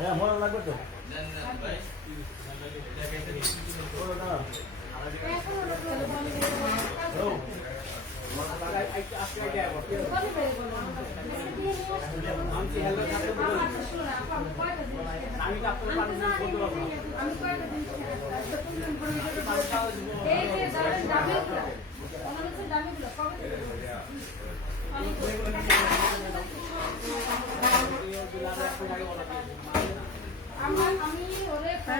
হ্যাঁ মনে লাগবে তো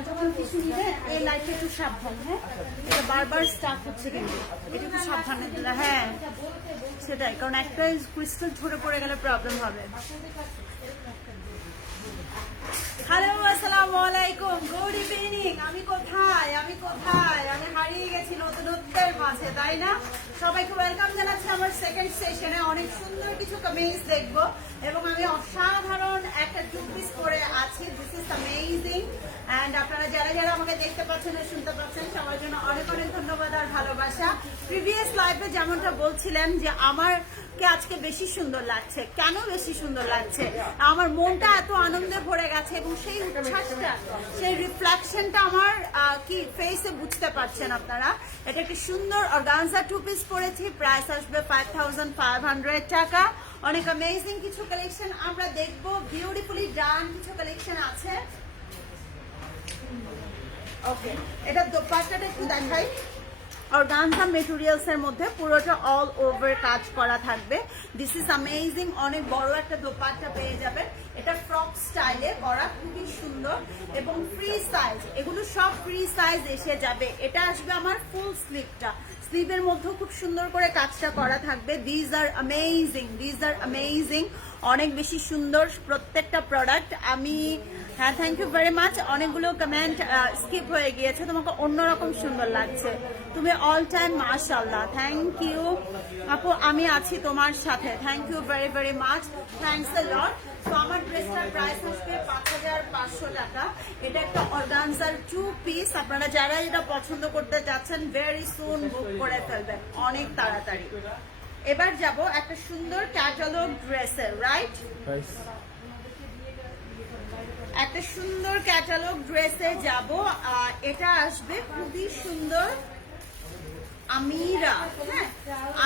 যখন কিছু নিবে এই লাইটটা একটু সাবধান, হ্যাঁ এটা বারবার স্টার্ট হচ্ছে কিন্তু এটা একটু সাবধানে দিলে, হ্যাঁ সেটাই, কারণ একটা ক্রিস্টাল ঝরে পড়ে গেলে প্রবলেম হবে। হ্যালো আসসালামু আলাইকুম, গুড ইভিনিং। আমি কোথায় আমি হারিয়ে গেছি নতুনত্বের মাঝে, তাই না? সবাইকে ওয়েলকাম জানাচ্ছি আমার সেকেন্ড সেশনে। অনেক সুন্দর কিছু কামিজ দেখবো এবং আমি অসাধারণ একটা টু পিস পরে আছি। দিস ইজ অ্যামেজিং অ্যান্ড আপনারা যারা যারা আমাকে দেখতে পাচ্ছেন আর শুনতে পাচ্ছেন সবার জন্য অনেক অনেক ধন্যবাদ আর ভালোবাসা। প্রিভিয়াস লাইভে যেমনটা বলছিলেন যে আমারকে আজকে বেশি সুন্দর লাগছে। কেন বেশি সুন্দর লাগছে? আমার মনটা এত আনন্দে ভরে গেছে এবং সেই উচ্ছ্বাসটা, সেই রিফ্লেকশনটা আমার কি ফেসে বুঝতে পারছেন আপনারা। এটা একটি সুন্দর অর্গানজা টু পিস পরেছি, প্রাইস আসবে 5500 টাকা। অনেক অ্যামেজিং কিছু কালেকশন আমরা দেখবো, বিউটিফুলি ডান কিছু কালেকশন আছে। ওকে, এটা দোপাট্টাটা একটু দেখাই। অর্গানজা মেটেরিয়ালস এর মধ্যে পুরোটা অল ওভার কাজ করা থাকবে। দিস ইজ অ্যামেজিং, অনেক বড় একটা দোপাট্টা পেয়ে যাবেন। এটা ফ্রক স্টাইলে করা, খুবই সুন্দর এবং ফ্রি সাইজ, এগুলো সব ফ্রি সাইজ এসে যাবে। এটা আসবে আমার ফুল স্লিভটা, স্লিভের মধ্যে খুব সুন্দর করে কাজটা করা থাকবে। দিজ আর অ্যামেজিং, অনেক বেশি সুন্দর প্রত্যেকটা প্রোডাক্ট। আমি হ্যাঁ থ্যাংক ইউ ভেরি মাচ। অনেকগুলো কমেন্ট স্কিপ হয়ে গিয়েছে, তোমাকে অন্যরকম সুন্দর লাগছে, তুমি অল টাইম মাশাআল্লাহ। থ্যাংক ইউ আপু, আমি আছি তোমার সাথে। Thank you very very much, thanks a lot. তো আমার ড্রেসটার প্রাইস আসবে 5500 টাকা। এটা একটা অর্গানজার টু পিস। আপনারা যারা এটা পছন্দ করতে চাচ্ছেন ভেরি সুন বুক করে ফেলবেন অনেক তাড়াতাড়ি। এবার যাব একটা সুন্দর ক্যাটালগ ড্রেসের, রাইট? একটা সুন্দর ক্যাটালগ ড্রেসে যাব। এটা আসবে খুবই সুন্দর আমিরা, হ্যাঁ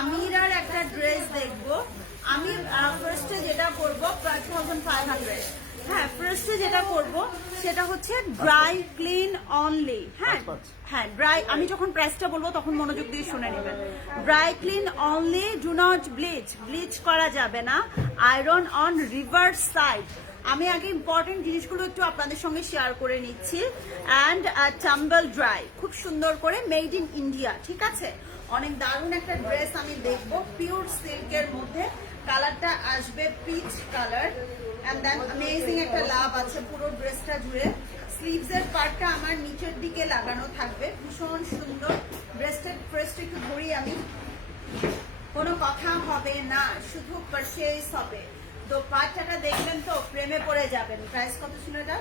আমিরার একটা ড্রেস দেখবো। আমি ফার্স্টে যেটা করবো 5500, হ্যাঁ ফার্স্টে যেটা করব সেটা হচ্ছে ড্রাই ক্লিন অনলি। হ্যাঁ ড্রাই, আমি যখন প্রাইসটা বলবো তখন মনোযোগ দিয়ে শুনে নেবেন। Dry clean only, do not bleach করা যাবে না, আয়রন অন রিভার্স সাইড। আমি আগে ইম্পর্টেন্ট জিনিসগুলো একটু আপনাদের সঙ্গে শেয়ার করে নিচ্ছি। অ্যান্ড টাম্বল ড্রাই, খুব সুন্দর করে মেড ইন ইন্ডিয়া, ঠিক আছে? অনেক দারুণ একটা ড্রেস আমি দেখবো, পিওর সিল্কের মধ্যে। কালারটা আসবে peach colour and then amazing একটা লাভ আছে পুরো ড্রেসটা জুড়ে। স্লিভস এর পার্টটা আমার নিচের দিকে লাগানো থাকবে, ভীষণ সুন্দর। ড্রেসটা একটু ধরি আমি, কোনো কথা হবে না, শুধু পারচেজ হবে। তো পার্টটা দেখবেন তো প্রেমে পড়ে যাবেন। প্রাইস কত ছিল এটা?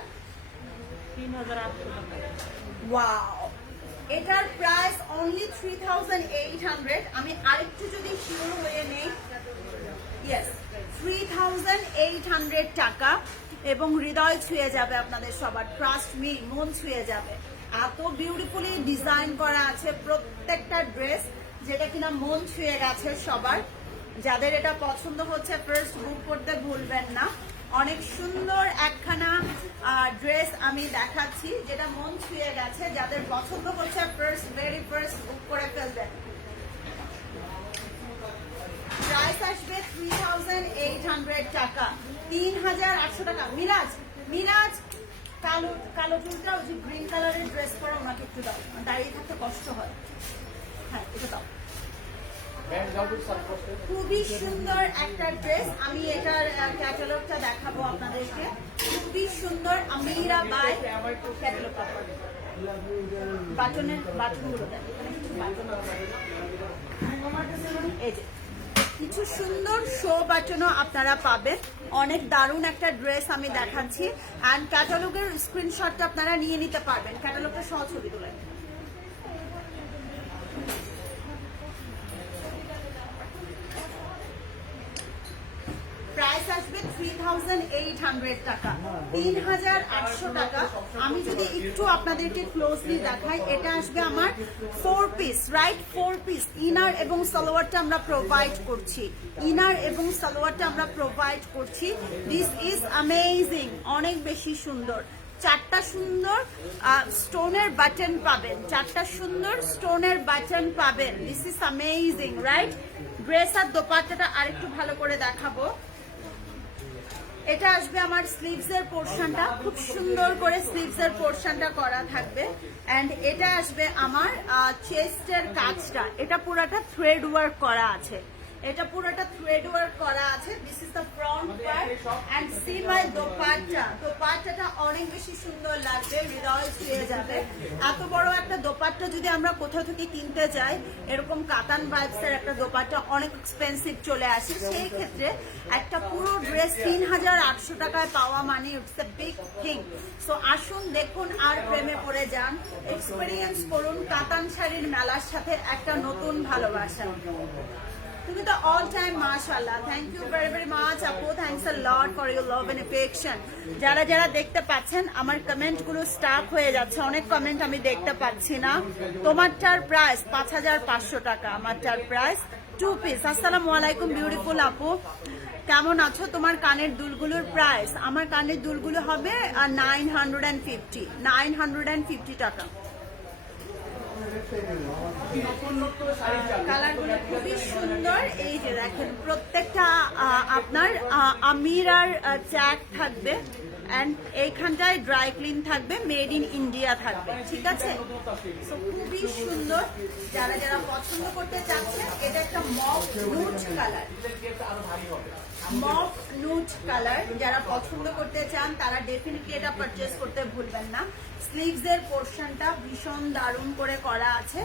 3800 টাকা। ওয়াও, এটার প্রাইস অনলি 3800। আমি আরেকটু যদি শিওর হয়ে নেই, ইয়েস 3800 টাকা এবং হৃদয় ছুঁয়ে যাবে আপনাদের সবার, ট্রাস্ট মি, মন ছুঁয়ে যাবে। এত বিউটিফুলি ডিজাইন করা আছে প্রত্যেকটা ড্রেস, যেটা কিনা মন ছুঁয়ে গেছে সবার। যাদের এটা পছন্দ হচ্ছে ফার্স্ট বুক করতে ভুলবেন না। অনেক সুন্দর একখানা ড্রেস আমি দেখাচ্ছি যেটা মন ছুঁয়ে গেছে। যাদের পছন্দ হচ্ছে ভেরি ফার্স্ট বুক করে ফেলবেন। প্রাইস আসবে 3800 টাকা, 3800 টাকা। মিরাজ কালো চুলটা, ওই যে গ্রিন কালারের ড্রেস পরা, ওনাকে একটু দাও, দাঁড়িয়ে থাকতে কষ্ট হয়। হ্যাঁ এটা দাও। খুবই সুন্দর একটা ড্রেস, আমি এটার ক্যাটালগটা দেখাবো আপনাদেরকে। খুবই সুন্দর আমিরা বাই ক্যাটালগ। বাটনগুলো এই যে কিছু সুন্দর শো বাটনও আপনারা পাবেন। অনেক দারুণ একটা ড্রেস আমি দেখাচ্ছি অ্যান্ড ক্যাটালগের স্ক্রিনশটটা আপনারা নিয়ে নিতে পারবেন, ক্যাটালগটা সহ ছবি তোলেন। প্রাইস আসবে 3800 টাকা, 3800 টাকা। আমি যদি একটু আপনাদেরকে ক্লোজলি দেখাই, এটা আসবে আমার 4 পিস, রাইট? 4 পিস ইনার এবং সালোয়ারটা আমরা প্রোভাইড করছি, ইনার এবং সালোয়ারটা আমরা প্রোভাইড করছি। দিস ইজ অ্যামেজিং, অনেক বেশি সুন্দর। 4টা সুন্দর স্টোনের বাটন পাবেন, 4টা সুন্দর স্টোনের বাটন পাবেন। This is amazing, right? Dress আর দোপাট্টাটা আরেকটু ভালো করে দেখাবো। এটা আসবে আমার স্লিভস এর পোরশনটা, খুব সুন্দর করে স্লিভস এর পোরশনটা করা থাকবে। এন্ড এটা আসবে আমার চেস্টের কাজটা, এটা পুরোটা থ্রেড ওয়ার্ক করা আছে, এটা পুরোটা থ্রেড ওয়ার্ক করা আছে। This is the front part and see my dupatta. দোপাট্টাটা অনেক বেশি সুন্দর লাগবে, হৃদয় ছুঁয়ে যাবে। এত বড় একটা দোপাট্টা যদি আমরা কোথাও থেকে কিনতে যাই, এরকম কাতান ভাইবস এর একটা দোপাট্টা অনেক এক্সপেন্সিভ চলে আসে, সেই ক্ষেত্রে একটা পুরো ড্রেস 3800 টাকায় পাওয়া মানে it's a big thing. So আসুন, দেখুন আর প্রেমে পড়ে যান, এক্সপেরিয়েন্স করুন কাতান শাড়ির মেলার সাথে একটা নতুন ভালোবাসা। তুমি তো অল টাইম মাশাআল্লাহ, thank you very very much আপু, thanks a lot for your love and affection. যারা যারা দেখতে পাচ্ছেন, আমার কমেন্ট গুলো স্টাক হয়ে যাচ্ছে, অনেক কমেন্ট আমি দেখতে পাচ্ছি না। তোমারটার প্রাইস 5500 টাকা, আমারটার প্রাইস 2 পিস। আসসালামু আলাইকুম বিউটিফুল আপু, কেমন আছো? তোমার কানের দুলগুলোর প্রাইস, আমার কানের দুলগুলো হবে 950 টাকা। কালারগুলো খুবই সুন্দর, এই যে দেখেন প্রত্যেকটা আপনার আমিরার ট্যাগ থাকবে এন্ড এইখানটায় ড্রাই ক্লিন থাকবে, মেড ইন ইন্ডিয়া থাকবে, ঠিক আছে? সো খুবই সুন্দর। যারা যারা পছন্দ করতে চাচ্ছেন, এটা একটা মফ নুট কালার, মফ নুট কালার। যারা পছন্দ করতে চান তারা ডেফিনেটলি এটা পারচেজ করতে ভুলবেন না। স্লিভস এর পোরশনটা ভীষণ দারুণ করে করা আছে,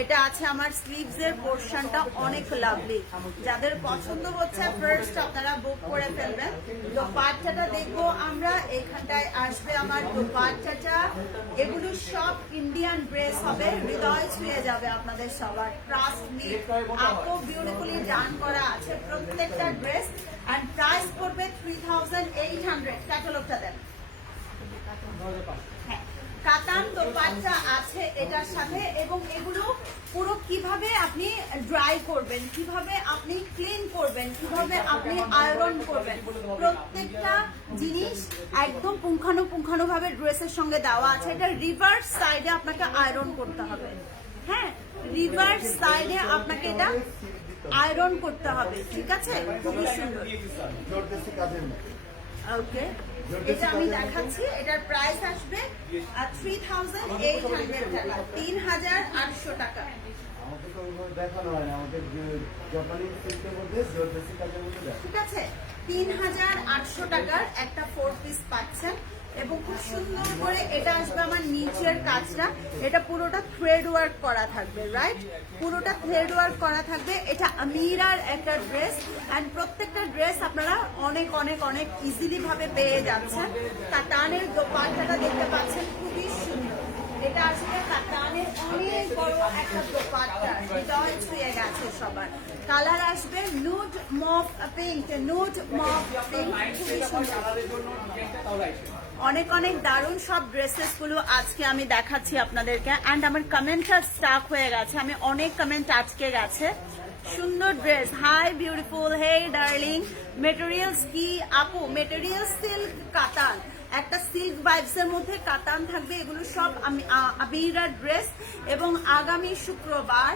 এটা আছে আমার স্লিভস এর পোরশনটা অনেক লাভলি। যাদের পছন্দ হচ্ছে ফার্স্ট আপনারা বুক করে ফেলবেন। দোপাট্টাটা দেখবো আমরা, এখানটায় আসবে আমার দোপাট্টাটা। এগুলো সব ইন্ডিয়ান ড্রেস হবে, হৃদয় ছুঁয়ে যাবে আপনাদের সবার, ট্রাস্ট মি। এত বিউটিফুলি ডান করা আছে প্রত্যেকটা ড্রেস। এন্ড প্রাইস পড়বে 3800। ক্যাটালগটা দেন। হ্যাঁ, কাতান দোপাট্টা আছে এটার সাথে, এবং এগুলো পুরো কিভাবে আপনি ড্রাই করবেন, কিভাবে আপনি ক্লিন করবেন, কিভাবে আপনি আয়রন করবেন, প্রত্যেকটা জিনিস একদম পুঙ্খানু ভাবে ড্রেসের সঙ্গে দেওয়া আছে। এটা রিভার্স সাইডে আপনাকে আয়রন করতে হবে, হ্যাঁ, রিভার্স সাইডে আপনাকে এটা আয়রন করতে হবে, ঠিক আছে? খুবই সুন্দর। ওকে, এটা আমি দেখাচ্ছি, এটার প্রাইস আসবে 3800 টাকা, 3800 টাকা। ঠিক আছে, 3800 টাকার একটা 4 পিস পাচ্ছেন। এবং খুব সুন্দর করে এটা আসবে আমার নিচের কাজটা, এটা পুরোটা থ্রেড ওয়ার্ক করা থাকবে, রাইট? পুরোটা থ্রেড ওয়ার্ক করা থাকবে। এটা আমিরার একটা ড্রেস, এন্ড প্রত্যেকটা ড্রেস আপনারা অনেক অনেক অনেক ইজিলি ভাবে পেয়ে যাচ্ছেন। কাতানের দোপাট্টাটা দেখতে পাচ্ছেন, খুবই সুন্দর। এটা আসলে কাতানের অনেক বড় একটা দোপাট্টা, হৃদয় ছুঁয়ে গেছে সবার। কালার আসবে নুড মফ পিঙ্ক, নুড মফ পিঙ্ক, খুবই সুন্দর। অনেক অনেক দারুণ সব ড্রেসেস গুলো আজকে আমি দেখাচ্ছি আপনাদেরকে। এন্ড আমার কমেন্টটা স্টাক হয়ে গেছে, আমি অনেক কমেন্ট আজকে গেছে। সুন্দর ড্রেস, হাই বিউটিফুল, হে ডার্লিং। মেটেরিয়ালস কি আপু? মেটেরিয়াল সিল্ক কাতান, একটা সিল্ক ভাইবস এর মধ্যে কাতান থাকবে। এগুলো সব আমিরার ড্রেস। এবং আগামী শুক্রবার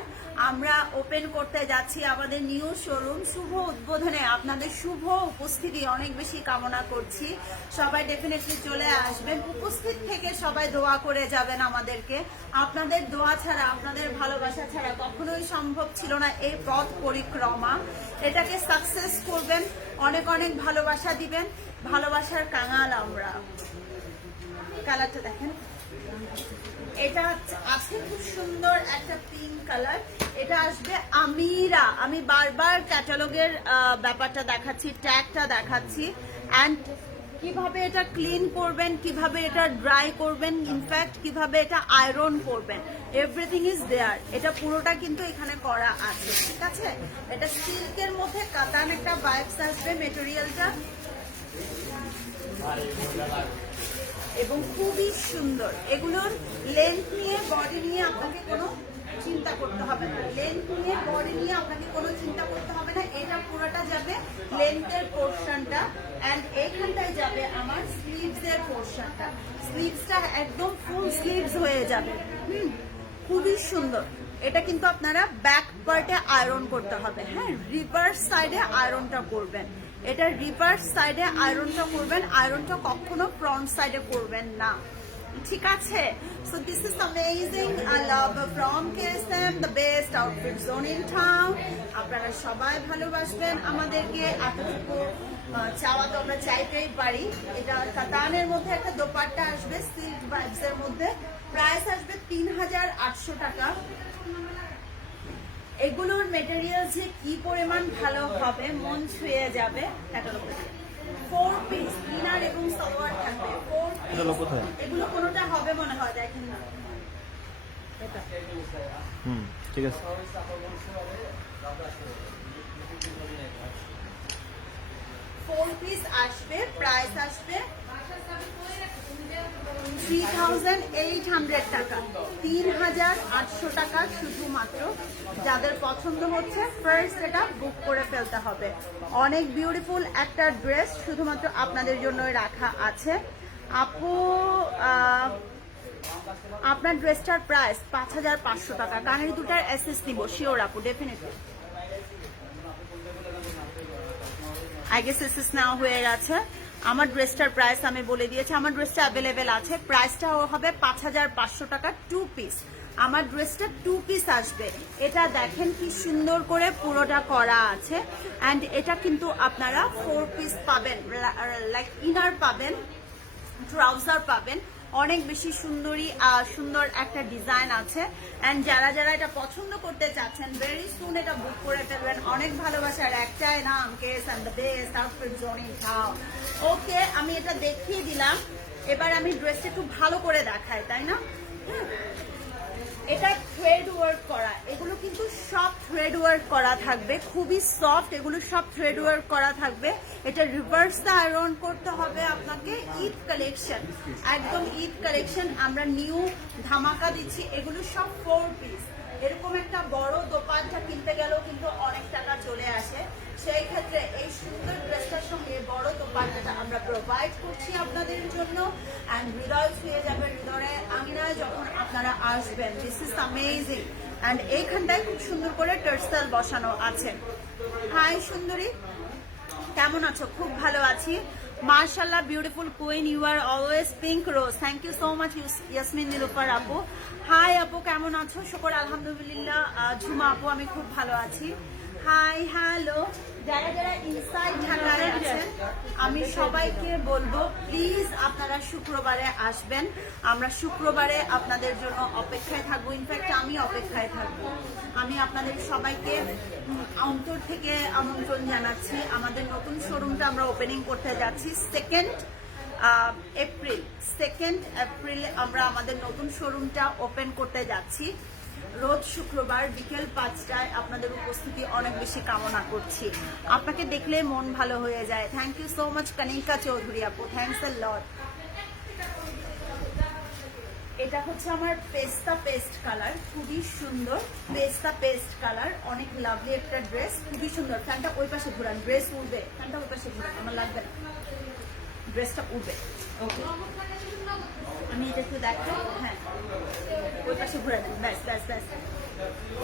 আমরা ওপেন করতে যাচ্ছি আমাদের নিউ শোরুম। শুভ উদ্বোধনে আপনাদের শুভ উপস্থিতি অনেক বেশি কামনা করছি। সবাই ডেফিনেটলি চলে আসবেন, উপস্থিত থেকে সবাই দোয়া করে যাবেন আমাদেরকে। আপনাদের দোয়া ছাড়া, আপনাদের ভালোবাসা ছাড়া কখনোই সম্ভব ছিল না এই পথ পরিক্রমা। এটাকে সাকসেস করবেন, অনেক অনেক ভালোবাসা দিবেন, ভালোবাসার কাঙাল আমরা। কালারটা দেখেন, এটা আছে খুব সুন্দর একটা পিঙ্ক কালার। এটা আসবে আমিরা। আমি বারবার ক্যাটালগের ব্যাপারটা দেখাচ্ছি, ট্যাগটা দেখাচ্ছি, এন্ড কিভাবে এটা ক্লিন করবেন, কিভাবে এটা ড্রাই করবেন, ইনফ্যাক্ট কিভাবে এটা আয়রন করবেন, এভরিথিং ইজ দেয়ার। এটা পুরোটা কিন্তু এখানে করা আছে, ঠিক আছে? এটা সিল্কের মধ্যে কাতান একটা ভাইবস আসবে মেটেরিয়ালটা। এবং খুবই সুন্দর। এগুলোর লেন্থ নিয়ে বডি নিয়ে আপনাকে কোনো চিন্তা করতে হবে না, লেন্থ নিয়ে বডি নিয়ে আপনাকে কোনো চিন্তা করতে হবে না। এটা পুরোটা যাবে লেন্থের পোর্শনটা, অ্যান্ড এইখানটায় যাবে আমার স্লিভস এর পোর্শনটা। স্লিভসটা একদম ফুল স্লিভস হয়ে যাবে। খুবই সুন্দর। এটা কিন্তু আপনারা ব্যাক পার্টে আয়রন করতে হবে, হ্যাঁ, রিভার্স সাইডে আয়রনটা করবেন। এটা রিভার্স সাইডে আয়রনটা করবেন, আয়রনটা কখনো ফ্রন্ট সাইডে করবেন না, ঠিক আছে? So this is amazing. I love from KSM, the best outfit zone in town. আপনারা সবাই ভালোবাসবেন আমাদেরকে, এতটুকু চাওয়া তো আমরা চাইতেই পারি। এটা কাতানের মধ্যে একটা দোপাট্টা আসবে, সিল্ক ভাইবস এর মধ্যে, প্রাইস আসবে ৩,৮০০ টাকা। এগুলোর মেটেরিয়াল যে কি পরিমাণ ভালো হবে, মন ছুঁয়ে যাবে। 4 পিস ইনার এবং সালোয়ার থাকবে, 4 পিস। এগুলো কোনোটা হবে মনে হয়, দেখেন না এটা। ঠিক আছে। 4 পিস আসবে, প্রাইস আসবে 3,800 টাকা, 3,800 টাকা শুধুমাত্র। যাদের পছন্দ হচ্ছে ফার্স্ট এটা বুক করে ফেলতে হবে। অনেক বিউটিফুল একটা ড্রেস শুধুমাত্র আপনাদের জন্য রাখা আছে। আপু আপনার ড্রেসটার প্রাইস 5,500 টাকা। কানের দুটার এসএস নিব, শিওর আপু, ডেফিনেটলি। আগে এসএস নেওয়া হয়ে গেছে। আমার ড্রেসটার প্রাইস আমি বলে দিয়েছি, আমার ড্রেসটা অ্যাভেলেবেল আছে। প্রাইসটাও হবে 5,500 টাকা, 2 পিস। আমার ড্রেসটা 2 পিস আসবে। এটা দেখেন কি সুন্দর করে পুরোটা করা আছে, অ্যান্ড এটা কিন্তু আপনারা 4 পিস পাবেন, লাইক ইনার পাবেন, ট্রাউজার পাবেন। অনেক বেশি সুন্দর একটা ডিজাইন আছে, অ্যান্ড যারা যারা এটা পছন্দ করতে চাচ্ছেন ভেরি সুন এটা বুক করে ফেলবেন। অনেক ভালোবাসার একটাই নাম, KSM, the best outfit zone in town. Okay, আমি এটা দেখিয়ে দিলাম, এবার আমি ড্রেসটা একটু ভালো করে দেখাই, তাই না? এটা থ্রেড ওয়ার্ক করা, এগুলো কিন্তু সব থ্রেড ওয়ার্ক করা থাকবে, খুবই সফট, এগুলো সব থ্রেড ওয়ার্ক করা থাকবে। এটা রিভার্সে আয়রন করতে হবে আপনাকে। ঈদ কালেকশন, একদম ঈদ কালেকশন, আমরা নিউ ধামাকা দিচ্ছি। এগুলো সব 4 পিস। এরকম একটা বড় দোপাট্টা কিনতে গেলেও কিন্তু অনেক টাকা চলে আসে, সেই ক্ষেত্রে এই সুন্দর ড্রেসটার সঙ্গে বড় দোপাট্টাটা আমরা প্রোভাইড করছি আপনাদের জন্য, অ্যান্ড হৃদয় ছুঁয়ে যাবে, হৃদয়ে আঙিনায় যখন আপনারা আসবেন। This is amazing. অ্যান্ড এইখানটায় খুব সুন্দর করে টার্সেল বসানো আছে। হাই সুন্দরী, কেমন আছো? খুব ভালো আছি, মার্শাল্লাহ। Beautiful queen, you are always pink rose. Thank you so much Yasmin Nilufar আপু। হাই আপু, কেমন আছো? শুকর আলহামদুলিল্লাহ। ঝুমা আপু, আমি খুব ভালো আছি। হাই হ্যালো, যারা যারা ইনসাইড ঢাকায় আছেন আমি সবাইকে বলবো প্লিজ আপনারা শুক্রবারে আসবেন। আমরা শুক্রবারে আপনাদের জন্য অপেক্ষায় থাকবো, ইনফ্যাক্ট আমি অপেক্ষায় থাকবো। আমি আপনাদের সবাইকে অন্তর থেকে আমন্ত্রণ জানাচ্ছি। আমাদের নতুন শোরুমটা আমরা ওপেনিং করতে যাচ্ছি 2nd এপ্রিল আমরা আমাদের নতুন শোরুমটা ওপেন করতে যাচ্ছি। রোজ শুক্রবার বিকেল 5টায় আপনাদের উপস্থিতি অনেক বেশি কামনা করছি। আপনাকে দেখলে মন ভালো হয়ে যায়। Thank you so much Kanika Chowdhury আপু, থ্যাংকস আ লট। এটা হচ্ছে আমার পেস্তা পেস্ট কালার, খুবই সুন্দর পেস্তা পেস্ট কালার, অনেক লাভলি একটা ড্রেস, খুবই সুন্দর। ফ্যানটা ওই পাশে ঘুরান, ড্রেস উঠবে, ফ্যানটা ওই পাশে ঘুরান, আমার লাগবে না, ড্রেসটা উঠবে। ওকে, আমি এটা একটু দেখাই, হ্যাঁ ওই পাশে ঘুরে দেন, ব্যাস ব্যাস ব্যাস।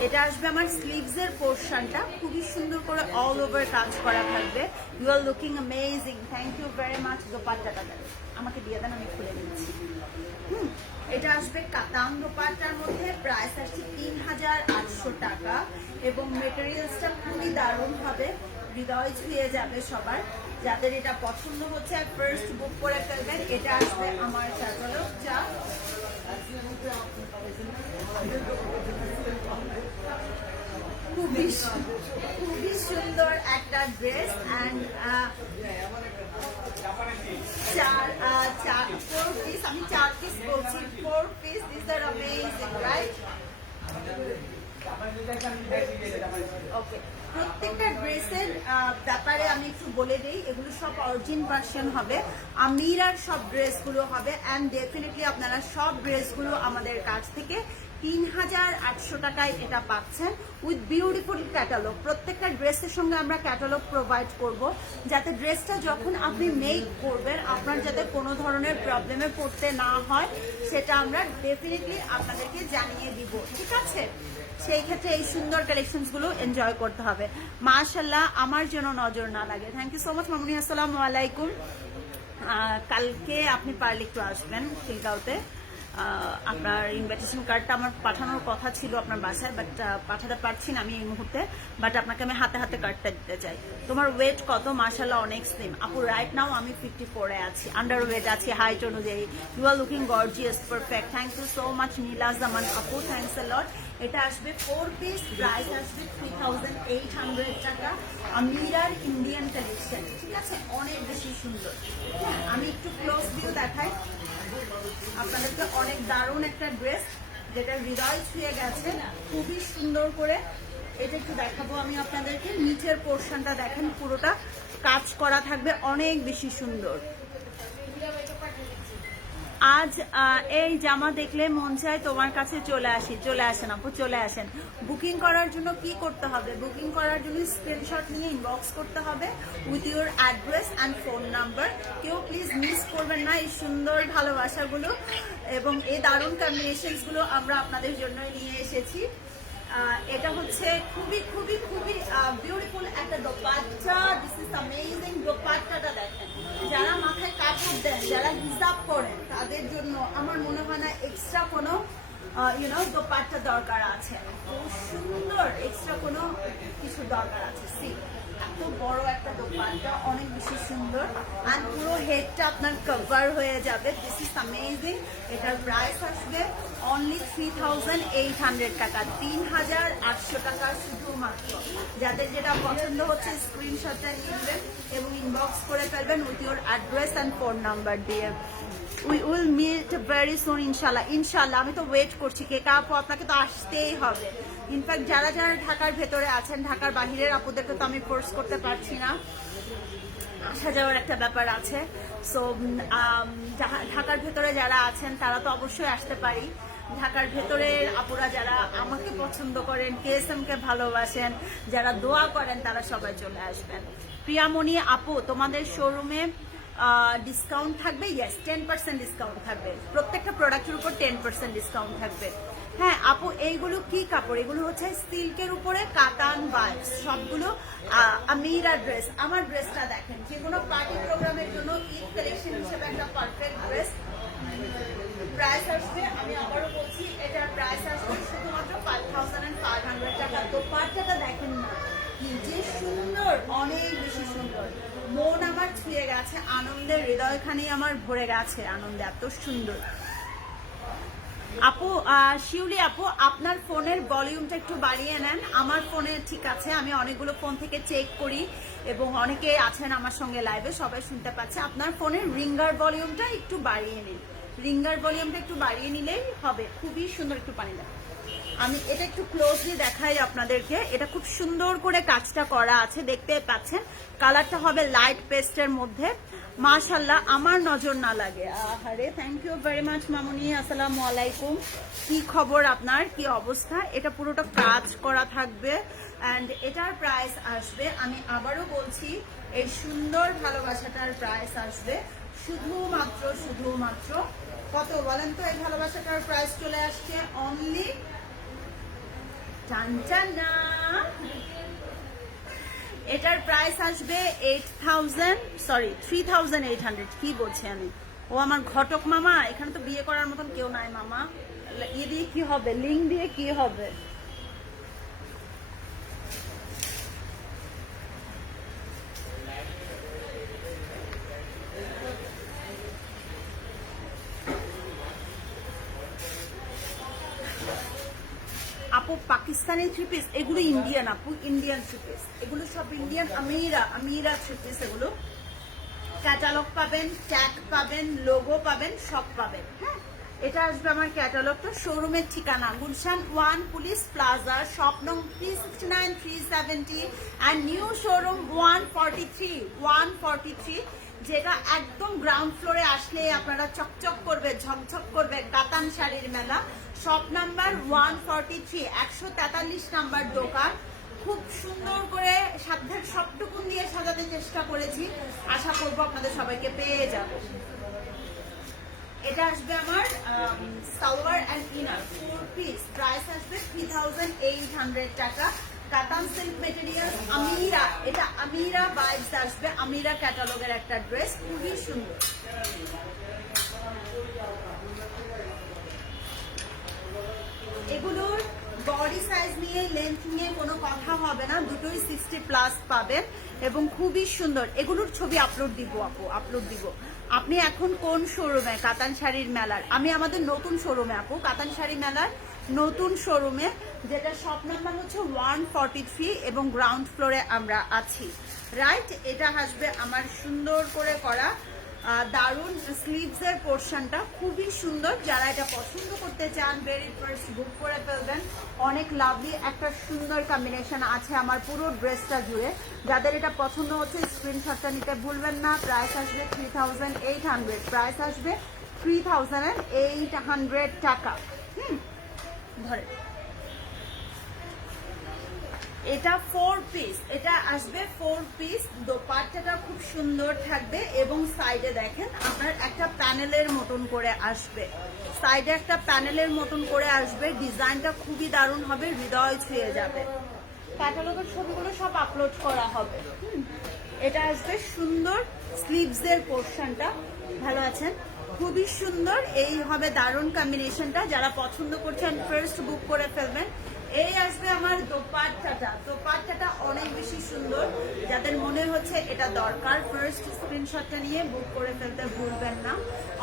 এটা আসবে আমার স্লিভস এর পোর্শনটা, খুবই সুন্দর করে অল ওভার কাজ করা থাকবে। You are looking amazing, thank you very much. দোপাট্টাটা দেন, আমাকে দিয়ে দেন, আমি খুলে নিচ্ছি। এটা আসবে কাতান দোপাট্টার মধ্যে, প্রাইস আসছে 3,800 টাকা, এবং মেটেরিয়ালসটা খুবই দারুণ হবে, হৃদয় ছুঁয়ে যাবে সবার। যাদের এটা পছন্দ হচ্ছে ফার্স্ট বুক করে ফেলবেন। এটা আসবে আমার চলো চা, খুবই সুন্দর একটা ড্রেস, অ্যান্ড 4 পিস, আমি 4 পিস বলছি, 4 piece, this are amazing right. Okay, প্রত্যেকটা ড্রেসের ব্যাপারে আমি একটু বলে দিই, এগুলো সব অরিজিন ভার্সন হবে, আমিরার সব ড্রেসগুলো হবে, অ্যান্ড ডেফিনেটলি আপনারা সব ড্রেসগুলো আমাদের কাছ থেকে ৩,৮০০ টাকায় এটা পাচ্ছেন উইথ বিউটিফুল ক্যাটালগ। প্রত্যেকটা ড্রেসের সঙ্গে আমরা ক্যাটালগ প্রোভাইড করব, যাতে ড্রেসটা যখন আপনি মেক করবেন আপনার যাতে কোনো ধরনের প্রবলেমে পড়তে না হয়, সেটা আমরা ডেফিনেটলি আপনাদেরকে জানিয়ে দিব, ঠিক আছে? সেই ক্ষেত্রে এই সুন্দর কালেকশনসগুলো এনজয় করতে হবে। মাশাআল্লাহ, আমার জন্য নজর না লাগে। থ্যাংক ইউ সো মাচ মামুনি, আসসালামু আলাইকুম। কালকে আপনি পারলে একটু আসবেন খিলগাঁওতে। আপনার ইনভাইটেশন কার্ডটা আমার পাঠানোর কথা ছিল আপনার বাসায়, বাট পাঠাতে পারছি না আমি এই মুহূর্তে, বাট আপনাকে আমি হাতে হাতে কার্ডটা দিতে চাই। তোমার ওয়েট কত? মাশাআল্লাহ অনেক স্লিম আপু। রাইট নাও আমি 54-এ আছি, আন্ডার ওয়েট আছি হাইট অনুযায়ী। You are looking gorgeous, perfect. Thank you so much Nila Zaman আপু, থ্যাংকস আ লট। এটা আসবে 4 পিস, প্রাইস আসবে 3,800 টাকা। আমিরার ইন্ডিয়ান কালেকশন, ঠিক আছে? অনেক বেশি সুন্দর। হ্যাঁ, আমি একটু ক্লোজ ভিউ দেখাই আপনাদেরকে। অনেক দারুণ একটা ড্রেস, যেটা হৃদয় ছুঁয়ে গেছে, খুবই সুন্দর করে। এটা একটু দেখাবো আমি আপনাদেরকে। নিচের পোর্শনটা দেখেন, পুরোটা কাজ করা থাকবে, অনেক বেশি সুন্দর। আজ এই জামা দেখলে মন চায় তোমার কাছে চলে আসি। চলে আসেন আপু, চলে আসেন। বুকিং করার জন্য কি করতে হবে? বুকিং করার জন্য স্ক্রিনশট নিয়ে ইনবক্স করতে হবে with your address and phone number. কেউ প্লিজ মিস করবেন না এই সুন্দর ভালোবাসাগুলো এবং এই দারুণ কম্বিনেশনসগুলো আমরা আপনাদের জন্য নিয়ে এসেছি। এটা হচ্ছে খুবই খুবই খুবই বিউটিফুল একটা দোপাট্টা। This is amazing. দোপাট্টাটা দেখেন, যারা মাথায় কাপড় দেন, যারা হিজাব করেন, তাদের জন্য আমার মনে হয় না এক্সট্রা কোনো দোপাট্টা দরকার আছে। খুব সুন্দর এক্সট্রা কোনো কিছু দরকার আছে। সি, এত বড় একটা দোপাট্টা, অনেক বেশি সুন্দর, আর পুরো হেডটা আপনার কভার হয়ে যাবে। This is amazing. এটার প্রাইস আসবে অনলি 3,800 টাকা, 3,800 টাকা শুধুমাত্র। যাদের যেটা পছন্দ হচ্ছে স্ক্রিনশটটা নিবেন এবং ইনবক্স করে ফেলবেন with your address and phone number দিয়ে। We will meet very soon ইনশাল্লাহ। ইনশাল্লাহ, আমি তো ওয়েট করছি। কে আপু, আপনাকে তো আসতেই হবে। ইনফ্যাক্ট যারা যারা ঢাকার ভেতরে আছেন, ঢাকার বাহিরের আপুদেরকে তো আমি ফোর্স করতে পারছি না, আসা যাওয়ার একটা ব্যাপার আছে। সো ঢাকার ভেতরে যারা আছেন তারা তো অবশ্যই আসতে পারি। ঢাকার ভেতরের আপুরা যারা আমাকে পছন্দ করেন, KSM কে ভালোবাসেন, যারা দোয়া করেন, তারা সবাই চলে আসবেন। প্রিয়ামণি আপু, তোমাদের শোরুমে ডিসকাউন্ট থাকবে? ইয়েস, 10% ডিসকাউন্ট থাকবে। প্রত্যেকটা প্রোডাক্টের উপর 10% ডিসকাউন্ট থাকবে। হ্যাঁ আপু, এইগুলো কি কাপড়? এগুলো হচ্ছে সিল্কের উপরে কাতান ভাইবস, সবগুলো আমিরা ড্রেস। আমার ড্রেসটা দেখেন, যে কোনো পার্টি প্রোগ্রামের জন্য ঈদ কালেকশন হিসেবে একটা পারফেক্ট ড্রেস। প্রাইস আসবে, আমি আবারও বলছি, এটার প্রাইস আসবে শুধুমাত্র 5,500 টাকা। তো পাটটা দেখেন না, কি যে সুন্দর, অনেক বেশি সুন্দর। মন আমার ছুঁয়ে গেছে আনন্দের, হৃদয়খানি আমার ভরে গেছে আনন্দে, এত সুন্দর। আপু, শিউলি আপু, আপনার ফোনের ভলিউমটা একটু বাড়িয়ে নেন। আমার ফোনে ঠিক আছে, আমি অনেকগুলো ফোন থেকে চেক করি এবং অনেকে আছেন আমার সঙ্গে লাইভে, সবাই শুনতে পাচ্ছে। আপনার ফোনের রিঙ্গার ভলিউমটা একটু বাড়িয়ে নিন, রিঙ্গার ভলিউমটা একটু বাড়িয়ে নিলেই হবে। খুবই সুন্দর। একটু পানি দেন। আমি এটা একটু ক্লোজলি দেখাই আপনাদেরকে। এটা খুব সুন্দর করে কাজটা করা আছে, দেখতে পাচ্ছেন। কালারটা হবে লাইট পেস্টের মধ্যে। মাশাআল্লাহ, আমার নজর না লাগে। আরে থ্যাংক ইউ ভেরি মাচ মামুনি, আসসালামু আলাইকুম। কি খবর আপনার, কি অবস্থা? এটা পুরোটা কাজ করা থাকবে অ্যান্ড এটার প্রাইস আসবে, আমি আবারও বলছি, এই সুন্দর ভালোবাসাটার প্রাইস আসবে শুধুমাত্র কত বলেন তো? এই ভালোবাসাটার প্রাইস চলে আসছে অনলি টানটানা, এটার প্রাইস আসবে 3,800। কি বলছি আমি? ও আমার ঘটক মামা, এখানে তো বিয়ে করার মতন কেউ নাই মামা। ইয়ে দিয়ে কি হবে, লিঙ্ক দিয়ে কি হবে? আপু, পাকিস্তানি থ্রি পিস, এগুলো ইন্ডিয়ান আপু, ইন্ডিয়ান থ্রি পিস, এগুলো সব ইন্ডিয়ান। আমিরা থ্রি পিস। এগুলো ক্যাটালগ পাবেন, ট্যাগ পাবেন, লোগো পাবেন, সব পাবেন। হ্যাঁ, এটা আসবে আমার ক্যাটালগটা। শোরুমের ঠিকানা গুলশান 1 পুলিশ প্লাজা, শপ নং 369 370 অ্যান্ড নিউ শোরুম 143, যেটা একদম গ্রাউন্ড ফ্লোরে আসলে আপনারা চকচক করবে, ঝকঝক করবে কাতান শাড়ির মেলা। শপ নাম্বার 143, 143 নাম্বার দোকান। খুব সুন্দর করে সাধ্যের সবটুকুন দিয়ে সাজাতে চেষ্টা করেছি, আশা করবো আপনাদের সবাইকে পেয়ে যাবো। এটা আসবে আমার salwar and inner 4 piece, price আসবে 3800 টাকা। কাতান সিল্ক মেটেরিয়াল, আমিরা, এটা আমিরা ভাইবস আসবে, আমিরা ক্যাটালগের একটা ড্রেস, খুবই সুন্দর। এগুলোর বডি সাইজ নিয়ে লেন্থ নিয়ে কোনো কথা হবে না, দুটোই 60+ পাবেন এবং খুবই সুন্দর। এগুলোর ছবি আপলোড দিব আপু, আপলোড দিব। আপনি এখন কোন শোরুমে? কাতান শাড়ির মেলার। আমি আমাদের নতুন শোরুমে আপু, কাতান শাড়ি মেলার নতুন শোরুমে, যেটা শপ নাম্বার হচ্ছে 143 এবং গ্রাউন্ড ফ্লোরে আমরা আছি, রাইট। এটা আসবে আমার সুন্দর করে করা দারুন স্লিভস এর পোর্শনটা, খুবই সুন্দর। যারা এটা পছন্দ করতে চান ভেরি ফার্স্ট বুক করে ফেলবেন। অনেক লাভলি একটা সুন্দর কম্বিনেশন আছে আমার পুরো ড্রেসটা জুড়ে। যাদের এটা পছন্দ হচ্ছে স্ক্রিনশটটা নিতে ভুলবেন না। প্রাইস আসবে 3800, প্রাইস আসবে 3800 টাকা। ধরে এটা 4 পিস, এটা আসবে 4 পিস। দোপাট্টাটা খুব সুন্দর থাকবে এবং সাইডে দেখেন আপনার একটা প্যানেলের মতন করে আসবে, সাইডে একটা প্যানেলের মতন করে আসবে। ডিজাইনটা খুবই দারুণ হবে, হৃদয় ছুঁয়ে যাবে। ক্যাটালগের ছবিগুলো সব আপলোড করা হবে। এটা আসবে সুন্দর স্লিভস এর পোর্শনটা, ভালো আছেন, খুবই সুন্দর। এই হবে দারুণ কম্বিনেশনটা, যারা পছন্দ করছেন ফার্স্ট বুক করে ফেলবেন। এই আসবে আমার দোপাট্টাটা, দোপাট্টাটা অনেক বেশি সুন্দর। যাদের মনে হচ্ছে এটা দরকার ফার্স্ট স্ক্রিনশটটা নিয়ে বুক করে ফেলতে ভুলবেন না।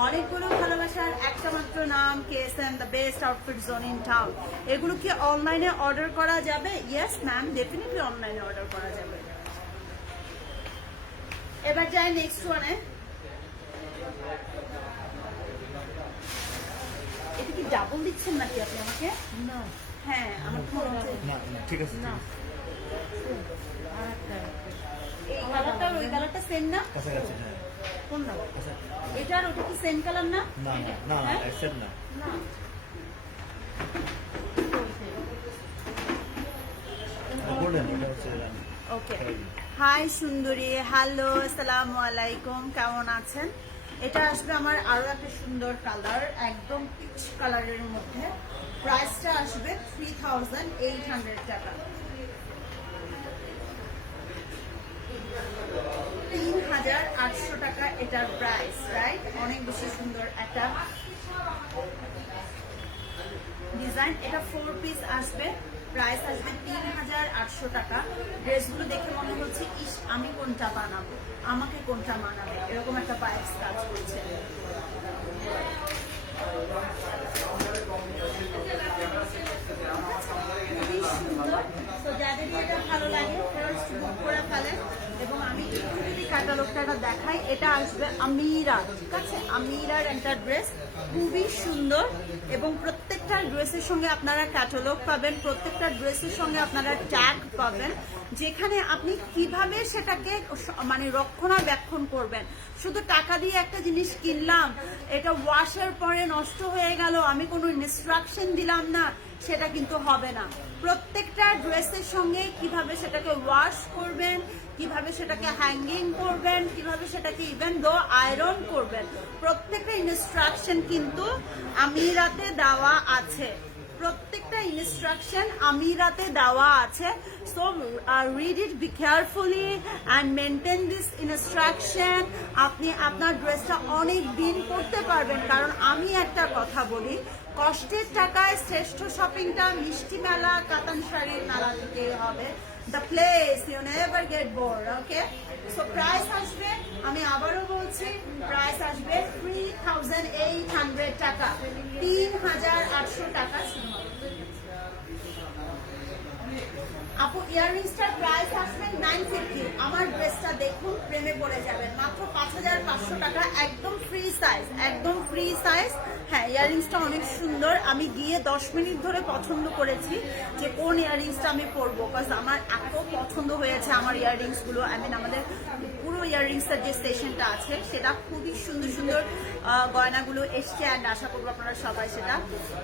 অনেকগুলো ভালোবাসার একটা মাত্র নাম, KSM the best outfit zone in town. এগুলো কি অনলাইনে অর্ডার করা যাবে? ইয়েস ম্যাম, ডেফিনেটলি অনলাইনে অর্ডার করা যাবে। এবার যাই নেক্সট ওয়ানে। এটা কি ডাবল দিচ্ছেন নাকি আপনি আমাকে? না হ্যাঁ, আমার মনে হচ্ছে না না ঠিক আছে না আরেকটা এই কালারটা ওই কালারটা সেম না? কাছাকাছি হ্যাঁ কোনটা? আচ্ছা এটা আর ওটা কি সেম কালার না? না না না না হ্যাঁ? অ্যাকসেপ্ট না না বললেন এটা হচ্ছে ওকে। হাই সুন্দরী, হ্যালো, আসসালামু আলাইকুম, কেমন আছেন? এটা আসবে আমার আরো একটা সুন্দর কালার, একদম পিচ কালারের মধ্যে। প্রাইসটা আসবে 3800 টাকা। 3800 টাকা এটার প্রাইস, রাইট। অনেক বেশি সুন্দর একটা ডিজাইন। এটা 4 পিস আসবে, প্রাইস আসবে 3800 টাকা। ড্রেসগুলো দেখে মনে হচ্ছে ইস আমি কোনটা বানাবো, আমাকে কোনটা মানাবে, এরকম একটা ভাইবস কাজ করছে। খুবই সুন্দর। তো যাদেরই এটা ভালো লাগে ফার্স্ট বুক করে ফেলেন। এবং আমি একটু যদি ক্যাটালগটা দেখাই, এটা আসবে আমিরা, ঠিক আছে, আমিরার একটা ড্রেস, খুবই সুন্দর। এবং প্রত্যেকটা ড্রেসের সঙ্গে আপনারা ক্যাটালগ পাবেন, প্রত্যেকটা ড্রেসের সঙ্গে আপনারা ট্যাগ পাবেন, যেখানে আপনি কিভাবে সেটাকে মানে রক্ষণাবেক্ষণ করবেন। শুধু টাকা দিয়ে একটা জিনিস কিনলাম, এটা ওয়াশের পরে নষ্ট হয়ে গেল, আমি কোনো ইনস্ট্রাকশন দিলাম না, সেটা কিন্তু হবে না। প্রত্যেকটা ড্রেসের সঙ্গে কিভাবে সেটাকে ওয়াশ করবেন, কিভাবে সেটাকে হ্যাঙ্গিং করবেন, কিভাবে সেটাকে ইভেন দো আয়রন করবেন, প্রত্যেকটা ইনস্ট্রাকশন কিন্তু আমিরাতে দেওয়া আছে। প্রত্যেকটা ইনস্ট্রাকশন আমিরাতে দেওয়া আছে। So read it, be carefully and maintain this instruction. আপনি আপনার ড্রেসটা অনেক দিন পরতে পারবেন। কারণ আমি একটা কথা বলি, কষ্টের টাকায় শ্রেষ্ঠ শপিংটা মিষ্টি মেলা, কাতান শাড়ির মেলা থেকে হবে। The place you never get bored, okay? So price আসবে, আমি আবারও বলছি, প্রাইস আসবে 3800 টাকা, 3800 টাকা শুধুমাত্র। আপু ইয়াররিংসটার প্রাইস আসবে 950। আমার ড্রেসটা দেখুন, প্রেমে পড়ে যাবেন। মাত্র 5500 টাকা, একদম ফ্রি সাইজ, একদম ফ্রি সাইজ, হ্যাঁ, ইয়াররিংসটা অনেক সুন্দর। আমি গিয়ে 10 মিনিট ধরে পছন্দ করেছি যে কোন ইয়াররিংসটা আমি পরবো, বিকজ আমার এত পছন্দ হয়েছে আমার ইয়াররিংসগুলো। আই মিন আমাদের পুরো ইয়াররিংসের যে স্টেশনটা আছে সেটা খুবই সুন্দর সুন্দর গয়নাগুলো এসছে, অ্যান্ড আশা করবো আপনারা সবাই সেটা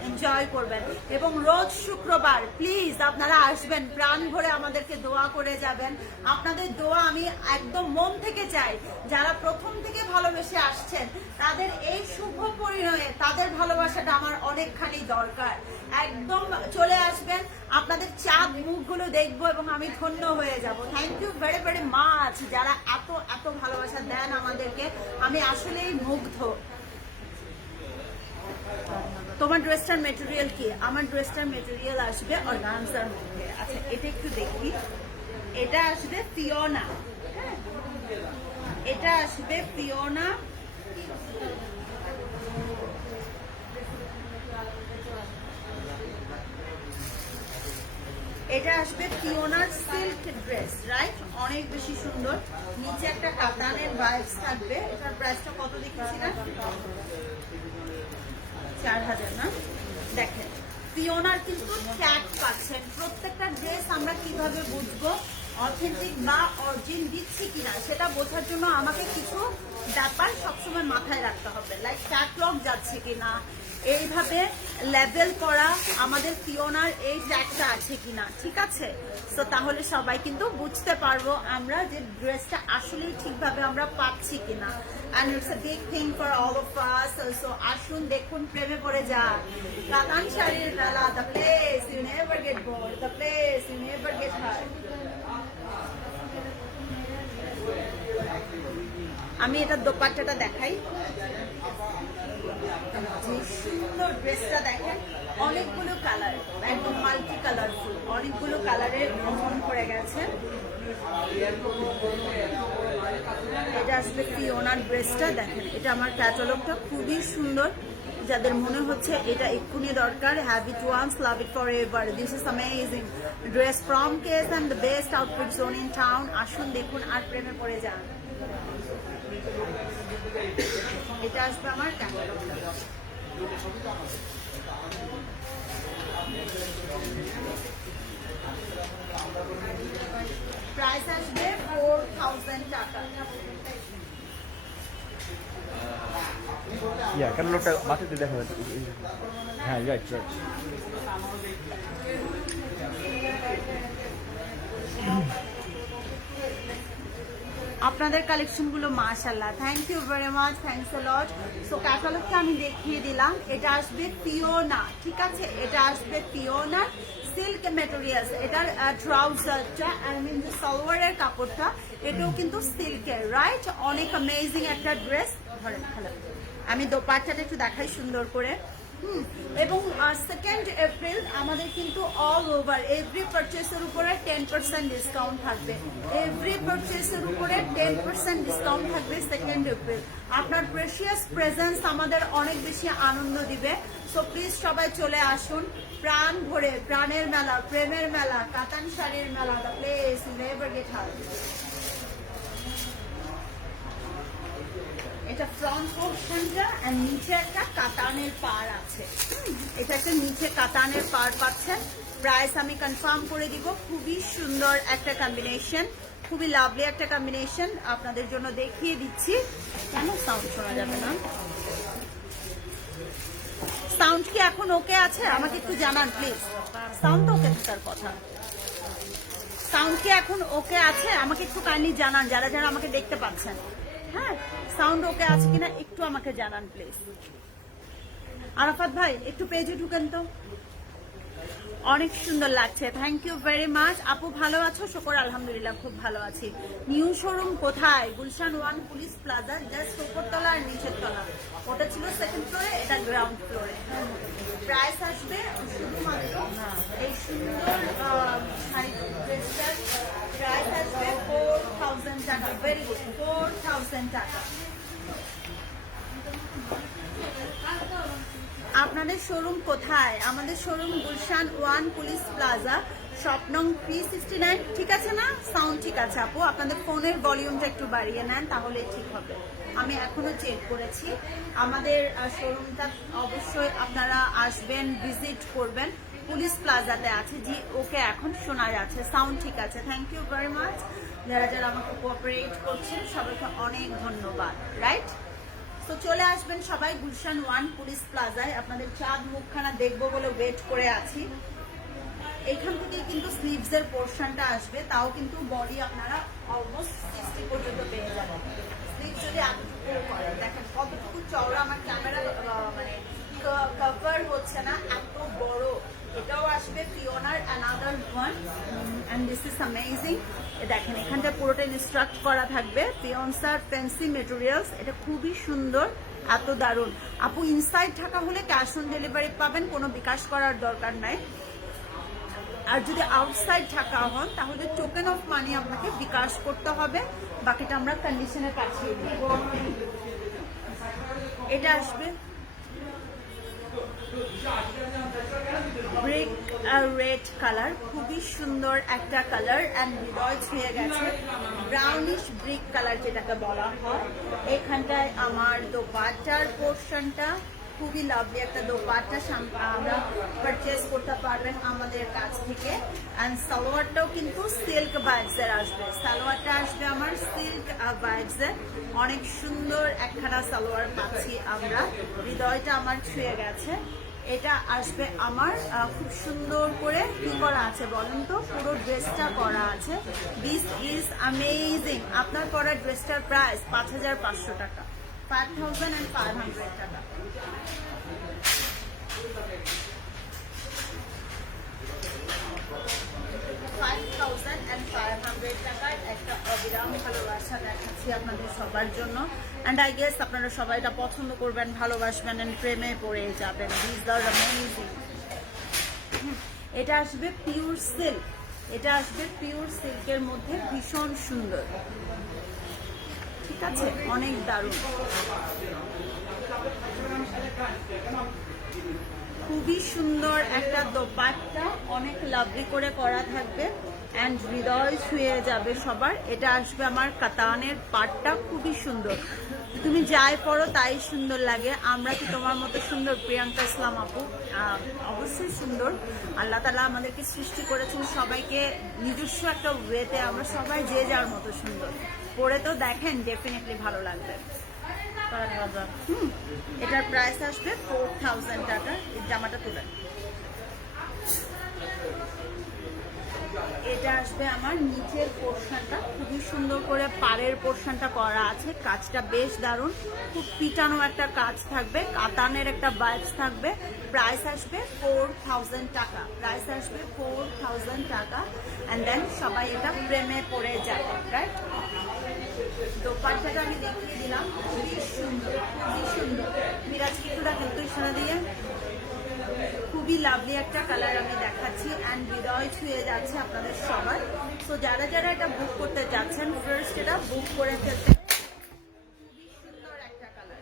এনজয় করবেন। এবং রোজ শুক্রবার প্লিজ আপনারা আসবেন, প্রাণ ভরে আমাদেরকে দোয়া করে যাবেন। আপনাদের দোয়া আমি একদম মন থেকে চাই। যারা প্রথম থেকে ভালোবেসে আসছেন তাদের এই শুভ পরিণয়ে তাদের ভালোবাসাটা আমার অনেকখানি দরকার। একদম চলে আসবেন, আপনাদের চাঁদ মুখগুলো দেখবো এবং আমি ধন্য হয়ে যাব। Thank you very very much যারা এত এত ভালোবাসা দেন আমাদেরকে, আমি আসলেই মুগ্ধ। তোমার ড্রেসটার মেটেরিয়াল কি? আমার ড্রেসটার মেটেরিয়াল আসবে অর্গানজার মধ্যে। আচ্ছা, এটা একটু দেখি। এটা আসবে ফিওনা, এটা আসবে ফিওনা। এটা আসবে ফিওনার সিল্ক ড্রেস, রাইট? অনেক বেশি সুন্দর। নিচে একটা কাতানের ভাইবস থাকবে। এটার প্রাইসটা কত দেখেছিলেন? 4000 না? দেখেন, ফিওনার কিন্তু ট্যাগ পাচ্ছেন। প্রত্যেকটা ড্রেস আমরা কিভাবে বুঝবো অথেন্টিক বা অরিজিন দিচ্ছি কিনা সেটা বোঝার জন্য আমাকে কিছু ব্যাপার সবসময় মাথায় রাখতে হবে, লাইক ক্যাটলগ যাচ্ছে কিনা, এইভাবে লেবেল করা আমাদের ফিওনার এই ট্যাগটা আছে কিনা, ঠিক আছে? তো তাহলে সবাই কিন্তু বুঝতে পারবো আমরা যে ড্রেসটা আসলেই ঠিকভাবে আমরা পাচ্ছি কিনা। And it's a big thing for all of us. So আসুন, দেখুন, প্রেমে পড়ে যান। কাতান শাড়ির মেলা, the place you never get bored, the place you never get hard. আমি এটা দোপাট্টাটা দেখাই, যে সুন্দর ড্রেসটা দেখেন, অনেকগুলো কালার, একদম মাল্টি কালারফুল, অনেকগুলো কালারের অন করে গেছে। এটা আসলে ফিওনার ড্রেসটা দেখেন, এটা আমার ক্যাটালগটা খুবই সুন্দর। যাদের মনে হচ্ছে এটা এক্ষুনি দরকার, have it once, love it forever. This is amazing dress from case and the best outfit zone in town. আসুন, দেখুন, আর প্রেমে পড়ে যান। এটা আসবে আমার ক্যাটালগটা। প্রাইস আসবে 4000 টাকা। ক্যাটালগটা বাতিতে দেখা যাচ্ছে। হ্যাঁ, রাইট রাইট। আপনাদের কালেকশনগুলো মাশাআল্লাহ, thank you very much, thanks a lot. So ক্যাটালগটা আমি দেখিয়ে দিলাম। এটা আসবে ফিওনা, ঠিক আছে? এটা আসবে ফিওনা সিল্ক ম্যাটেরিয়ালস। এটার ট্রাউজারটা, আই মিন যে সালোয়ারের কাপড়টা, এটাও কিন্তু সিল্কের, রাইট? অনেক অ্যামেজিং একটা ড্রেস। ধরেন, হ্যালো, আমি দোপাট্টাটা একটু দেখাই সুন্দর করে। এবং 2nd এপ্রিল আমাদের কিন্তু অল ওভার এভরি পারচেসের উপরে 10% ডিসকাউন্ট থাকবে। এভরি পারচেসের উপরে 10% ডিসকাউন্ট থাকবে 2nd এপ্রিল। আপনার প্রেশিয়াস প্রেজেন্স আমাদের অনেক বেশি আনন্দ দিবে। সো প্লিজ সবাই চলে আসুন, প্রাণ ভরে, প্রাণের মেলা, প্রেমের মেলা, কাতান শাড়ির মেলা, the place you never get hard. এটা ফ্রন্ট পোর্শনটা, আর নিচে একটা কাতানের পাড় আছে। এটা একটা নিচে কাতানের পাড় পাচ্ছেন। প্রাইস আমি কনফার্ম করে দিব। খুবই সুন্দর একটা কম্বিনেশন, খুবই লাভলি একটা কম্বিনেশন আপনাদের জন্য দেখিয়ে দিচ্ছি। কেন সাউন্ড শোনা যাবে না? সাউন্ড কি এখন ওকে আছে? আমাকে একটু জানান প্লিজ। সাউন্ড তো ওকে থাকার কথা। সাউন্ড কি এখন ওকে আছে? আমাকে একটু কাইন্ডলি জানান, যারা যারা আমাকে দেখতে পাচ্ছেন। হ্যাঁ, সাউন্ড ওকে আছে কিনা একটু আমাকে জানান প্লিজ। আরাফাত ভাই, একটু পেজে ঢুকেন তো। অনেক সুন্দর লাগছে, থ্যাংক ইউ ভেরি মাচ। আপু ভালো আছো? শুকর আলহামদুলিল্লাহ, খুব ভালো আছি। নিউ শোরুম কোথায়? গুলশান 1 পুলিশ প্লাজা, জাস্ট উপরতলা আর নিচের তলা। ওটা ছিল 2nd ফ্লোরে, এটা গ্রাউন্ড ফ্লোরে। প্রাইস আসবে শুধুমাত্র এই সুন্দর শাড়ি ড্রেসটার প্রাইস আসবে 4000 টাকা। ভেরি গুড, 4000 টাকা। আপনাদের শোরুম কোথায়? আমাদের showroom Gulshan 1 police plaza, shop নং 369। ঠিক আছে না? সাউন্ড ঠিক আছে আপু? আপনাদের ফোনের ভলিউমটা একটু বাড়িয়ে নেন, তাহলে ঠিক হবে। আমি এখনো চেক করেছি। আমাদের শোরুমটা অবশ্যই আপনারা আসবেন, ভিজিট করবেন। পুলিশ প্লাজাতে আছে। জি ওকে, এখন শোনা যাচ্ছে, সাউন্ড ঠিক আছে। থ্যাংক ইউ ভেরি মাচ যারা যারা আমাকে কোঅপারেট করছেন, সবাইকে অনেক ধন্যবাদ। রাইট, তো চলে আসবেন সবাই গুলশান 1 পুলিশ প্লাজায়। আপনাদের চাঁদ মুখখানা দেখবো বলে ওয়েট করে আছি। এখান থেকে কিন্তু স্লিভস এর পোর্শনটা আসবে, তাও কিন্তু বডি আপনারা অলমোস্ট 60 পর্যন্ত পেয়ে যাবেন। স্লিভ যদি এতটুকু করে দেখেন কতটুকু চওড়া, আমার ক্যামেরা মানে কভার হচ্ছে না, এত বড়। এটাও আসবে পিওনার another one, and this is amazing. দেখেন এখানটা পুরোটা ইনস্ট্রাক্ট করা থাকবে, পিওনসার ফ্যান্সি মেটেরিয়ালস। এটা খুবই সুন্দর, এত দারুণ। আপু ইনসাইড ঢাকা হলে ক্যাশ অন ডেলিভারি পাবেন, কোনো বিকাশ করার দরকার নাই। আর যদি আউটসাইড ঢাকা হন তাহলে টোকেন অফ মানি আপনাকে বিকাশ করতে হবে, বাকিটা আমরা কন্ডিশনে পাঠিয়ে দিব। এটা আসবে ব্রিক রেড কালার, খুবই সুন্দর একটা কালার, অ্যান্ড হৃদয় ছুঁয়ে গেছে। ব্রাউনিশ ব্রিক কালার যেটাকে বলা হয়। এখানটায় আমার দোপাট্টার পোর্শনটা খুবই লাভলি একটা দোপাট্টা আমরা পারচেস করতে পারবেন আমাদের কাছ থেকে। অ্যান্ড সালোয়ারটাও কিন্তু সিল্ক ভাইবসের আসবে। সালোয়ারটা আসবে আমার সিল্ক ভাইবসের, অনেক সুন্দর একখানা সালোয়ার পাচ্ছি আমরা। হৃদয়টা আমার ছুঁয়ে গেছে। এটা আসবে আমার খুব সুন্দর করে কি করা আছে বলেন তো, পুরো ড্রেসটা করা আছে। This is amazing. আপনার পরা ড্রেসটার প্রাইস 5500 টাকা, 5500 টাকা। টাকার একটা অবিরাম ভালোবাসা দেখাচ্ছি আপনাদের সবার জন্য। অ্যান্ড আই গেস আপনারা সবাই এটা পছন্দ করবেন, ভালোবাসবেন, অ্যান্ড প্রেমে পড়ে যাবেন। This are amazing. এটা আসবে পিওর সিল্ক, এটা আসবে পিওর সিল্কের মধ্যে, ভীষণ সুন্দর, ঠিক আছে, অনেক দারুণ, খুবই সুন্দর একটা দোপাট্টা, অনেক লাভলি করে করা থাকবে, অ্যান্ড হৃদয় ছুঁয়ে যাবে সবার। এটা আসবে আমার কাতানের পাটটা, খুবই সুন্দর। তুমি যাই পড়ো তাই সুন্দর লাগে। আমরা কি তোমার মতো সুন্দর? প্রিয়াঙ্কা ইসলাম আপু অবশ্যই সুন্দর। আল্লাহ তাআলা আমাদেরকে সৃষ্টি করেছেন সবাইকে নিজস্ব একটা ওয়েতে, আমরা সবাই যে যার মতো সুন্দর। পরে তো দেখেন, ডেফিনেটলি ভালো লাগবে। এটার প্রাইস আসবে 4000 টাকা। এই জামাটা তুলে, এটা আসবে আমার নিচের পোর্শনটা, খুবই সুন্দর করে পাড়ের পোর্শনটা করা আছে, কাজটা বেশ দারুণ, খুব পিটানো একটা কাজ থাকবে, কাতানের একটা ভাইবস থাকবে। প্রাইস আসবে 4000 টাকা, প্রাইস আসবে 4000 টাকা। অ্যান্ড দেন সবাই এটা প্রেমে পড়ে যাবে, রাইট? দোপাট্টাটা আমি দেখিয়ে দিলাম, খুবই সুন্দর, খুবই সুন্দর। মিরাজকে একটু দেখেন তুই শোনা দিয়ে, খুবই লাভলি একটা কালার আমি দেখাচ্ছি, অ্যান্ড হৃদয় ছুঁয়ে যাচ্ছে আপনাদের সবার। তো যারা যারা এটা বুক করতে যাচ্ছেন, ফার্স্ট এটা বুক করে ফেলতে। খুবই সুন্দর একটা কালার।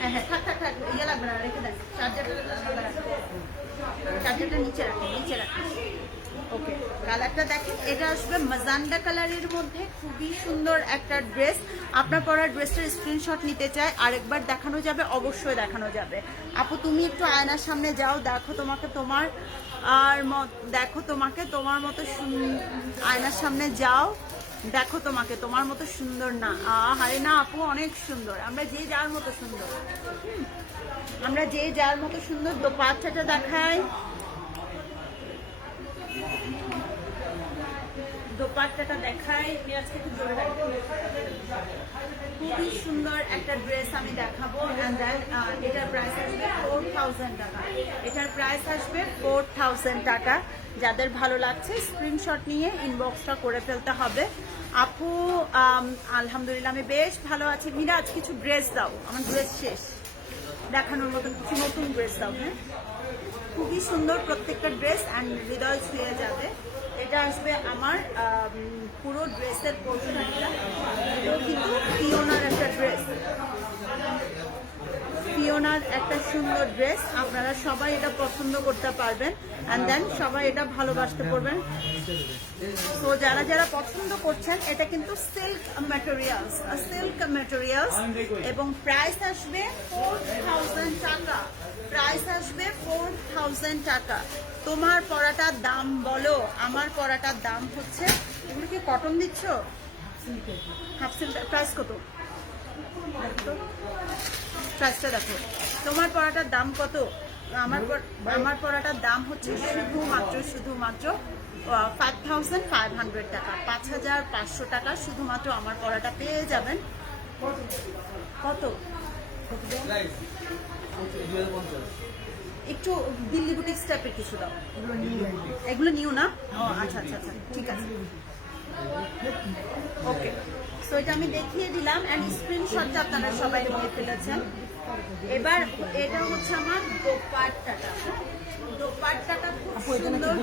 হ্যাঁ হ্যাঁ, থাক থাক থাক, ইয়ে লাগবে না, রেখে দেন। চার্জারটা নিচে রাখেন, নিচে রাখেন। ওকে, কালারটা দেখেন, এটা আসবে মাজান্ডা কালারের মধ্যে, খুবই সুন্দর একটা ড্রেস। আপনার পরা ড্রেসটার স্ক্রিনশট নিতে চাই, আরেকবার দেখানো যাবে, অবশ্যই দেখানো যাবে। আপু তুমি একটু আয়নার সামনে যাও, দেখো তোমাকে তোমার আর দেখো তোমাকে তোমার মতো আয়নার সামনে যাও, দেখো তোমাকে তোমার মতো সুন্দর না। আরে না আপু, অনেক সুন্দর। আমরা যে যার মতো সুন্দর, আমরা যে যার মতো সুন্দর। দোপাট্টাটা দেখাই, দোপাট্টাটা দেখাই, আজকে খুব জোরে রাখবো। খুবই সুন্দর একটা ড্রেস আমি দেখাবো। অ্যান্ড দেন এটার প্রাইস আসবে 4000 টাকা, এটার প্রাইস আসবে 4000 টাকা। যাদের ভালো লাগছে স্ক্রিনশট নিয়ে ইনবক্সটা করে ফেলতে হবে। আপু আলহামদুলিল্লাহ আমি বেশ ভালো আছি। মিরাজ কিছু ড্রেস দাও, আমার ড্রেস শেষ, দেখানোর মতন কিছু নতুন ড্রেস দাও। হ্যাঁ, খুবই সুন্দর প্রত্যেকটা ড্রেস, অ্যান্ড হৃদয় ছুঁয়ে যাবে। এটা আসবে আমার পুরো ড্রেসের পোর্শনটা, এটাও কিন্তু পিওনার একটা ড্রেস, পিওনার ফিওনার একটা সুন্দর ড্রেস, আপনারা সবাই এটা পছন্দ করতে পারবেন অ্যান্ড দেন সবাই এটা ভালোবাসতে পারবেন। তো যারা যারা পছন্দ করছেন, এটা কিন্তু সিল্ক ম্যাটেরিয়ালস এবং প্রাইস আসবে 4000 টাকা। প্রাইস আসবে 4000 টাকা। তোমার পরাটার দাম বলো, আমার পরাটার দাম হচ্ছে, এগুলো কি কটন দিচ্ছ? Half silk. প্রাইস কত? প্রাইসটা দেখো। তোমার পরাটার দাম কত? আমার পরাটার দাম হচ্ছে শুধুমাত্র 5500 টাকা, 5500 টাকা শুধুমাত্র আমার পরাটা পেয়ে যাবেন। কত? একটু দিল্লি বুটিক টাইপের কিছু দাও। এগুলো নিউ না? ও আচ্ছা আচ্ছা আচ্ছা, ঠিক আছে, ওকে। সো এটা আমি দেখিয়ে দিলাম অ্যান্ড স্ক্রিনশটটা আপনারা সবাই নিয়ে ফেলেছেন। এবার এটা হচ্ছে আমার দোপাট্টাটা খুব সুন্দর।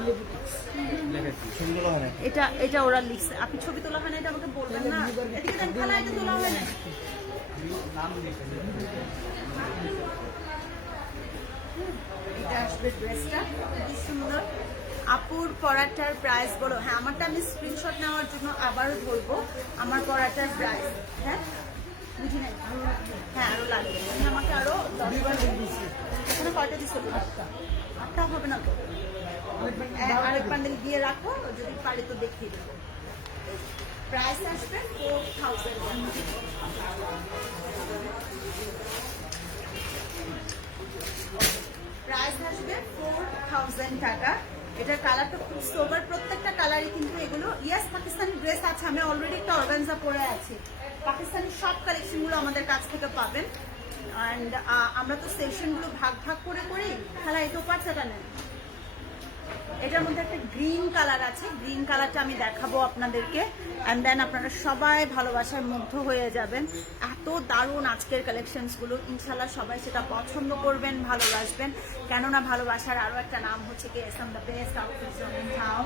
এটা ওরা লিখছে। আপনি ছবি তোলা হয় না, এটা আমাকে বলবেন না। এদিকে দেন, খালা এটা তোলা হয় না। এটা আসবে ড্রেসটা খুবই সুন্দর। আপুর পরাটার প্রাইস বলো। হ্যাঁ, আমারটা আমি স্ক্রিনশট নেওয়ার জন্য আবারও বলবো, আমার পরাটার প্রাইস। হ্যাঁ, বুঝি নাই। হ্যাঁ, আরো লাগবে। আমি আমাকে আরো 10 দিচ্ছি। এখানে কয়টা দিচ্ছ? 8টা হবে না তো? আরেক বান্ডেল দিয়ে রাখো, যদি পারি তো দেখিয়ে দেবো। প্রাইস আসবে 4000 প্রাইস আসবে 4000 টাকা। এটার কালারটা খুব সোবার, প্রত্যেকটা কালারই কিন্তু এগুলো ইয়েস পাকিস্তানি ড্রেস আছে। আমি অলরেডি একটা অর্গানজা পরে আছি। পাকিস্তানি সব কালেকশনগুলো আমাদের কাছ থেকে পাবেন অ্যান্ড আমরা তো সেকশনগুলো ভাগ ভাগ করে করি। খালা এই দোপাট্টাটা নেন। এটার মধ্যে একটা গ্রিন কালার আছে, গ্রিন কালারটা আমি দেখাবো আপনাদেরকে অ্যান্ড দেন আপনারা সবাই ভালোবাসায় মুগ্ধ হয়ে যাবেন। এত দারুণ আজকের কালেকশনসগুলো, ইনশাল্লাহ সবাই সেটা পছন্দ করবেন, ভালোবাসবেন। কেননা ভালোবাসার আরও একটা নাম হচ্ছে কি SM the best outfits in town.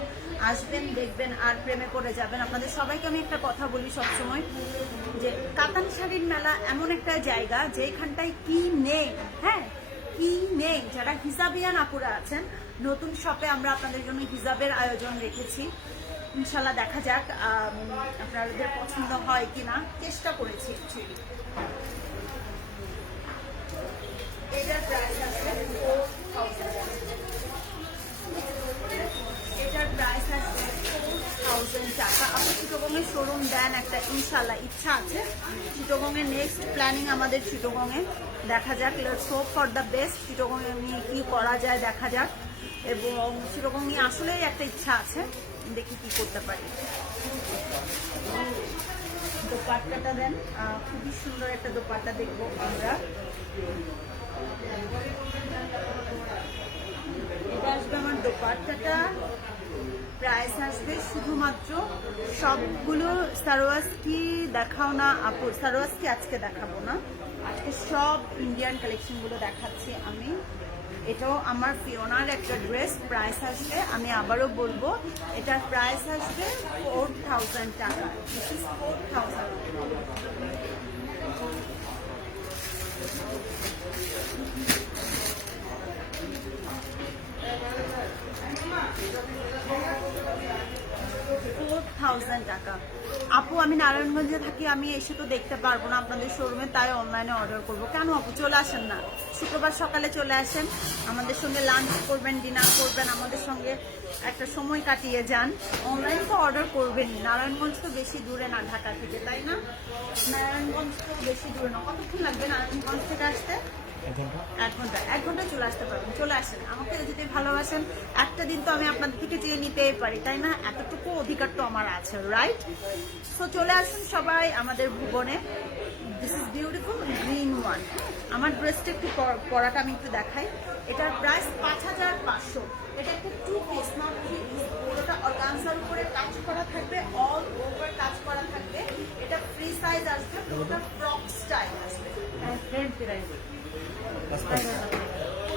আসবেন, দেখবেন আর প্রেমে পড়ে যাবেন। আপনাদের সবাইকে আমি একটা কথা বলি সবসময়, যে কাতান শাড়ির মেলা এমন একটা জায়গা যেখানটায় কি নেই, হ্যাঁ কি নেই। যারা হিজাবিয়ান আপুরা আছেন, নতুন শপে আমরা আপনাদের জন্য হিজাবের আয়োজন রেখেছি। ইনশাল্লাহ দেখা যাক আপনাদের পছন্দ হয় কিনা, চেষ্টা করেছি। এটার প্রাইস আছে 4000। এটার প্রাইস আছে 4000 টাকা। আপনি চিটগংয়ের শোরুম দেন একটা, ইনশাল্লাহ ইচ্ছা আছে। চিটগংয়ের নেক্সট প্ল্যানিং আমাদের চিটগংয়ে, দেখা যাক। Let's hope for the best. চিটগংয়ে নিয়ে কি করা যায় দেখা যাক, এবং চিটগং নিয়ে আসলেই একটা ইচ্ছা আছে, দেখি কি করতে পারি। দোপাট্টাটা দেন, খুবই সুন্দর একটা দোপাট্টা দেখবো আমরা। এটা আসবে আমার দোপাট্টাটা। প্রাইস আসবে শুধুমাত্র, সবগুলো সারোয়াজকি দেখাও না আপু, সারোয়াজকি আজকে দেখাবো না, আজকে সব ইন্ডিয়ান কালেকশনগুলো দেখাচ্ছি আমি। এটাও আমার ফিওনার একটা ড্রেস। প্রাইস আসবে, আমি আবারও বলবো, এটার প্রাইস আসবে 4000 টাকা। This is 4000। টাকা। আপু আমি নারায়ণগঞ্জে থাকি, আমি এসে তো দেখতে পারবো না আপনাদের শোরুমে, তাই অনলাইনে অর্ডার করবো। কেন আপু, চলে আসেন না, শুক্রবার সকালে চলে আসেন, আমাদের সঙ্গে লাঞ্চ করবেন, ডিনার করবেন, আমাদের সঙ্গে একটা সময় কাটিয়ে যান। অনলাইনে তো অর্ডার করবেনই। নারায়ণগঞ্জ তো বেশি দূরে না ঢাকা থেকে, তাই না? নারায়ণগঞ্জ তো বেশি দূরে না। কতক্ষণ লাগবে নারায়ণগঞ্জ থেকে আসতে? 1 ঘন্টা চলে আসতে পারবেন। চলে আসেন, আমাকে যদি ভালোবাসেন একটা দিন তো আমি আপনাদের থেকে চেয়ে নিতেই পারি, তাই না? এতটুকু অধিকার তো আমার আছে, রাইট? সো চলে আসুন সবাই আমাদের ভুবনে। This is beautiful green one. আমার ড্রেসটা একটু পরাটা আমি একটু দেখাই। এটার প্রাইস 5500। এটা একটা 2 পিস, নট 3 পিস। পুরোটা অর্গানজার উপরে কাজ করা থাকবে, অল ওভার কাজ করা থাকবে। এটা ফ্রি সাইজ আসবে, পুরোটা ফ্রক স্টাইল আসবে।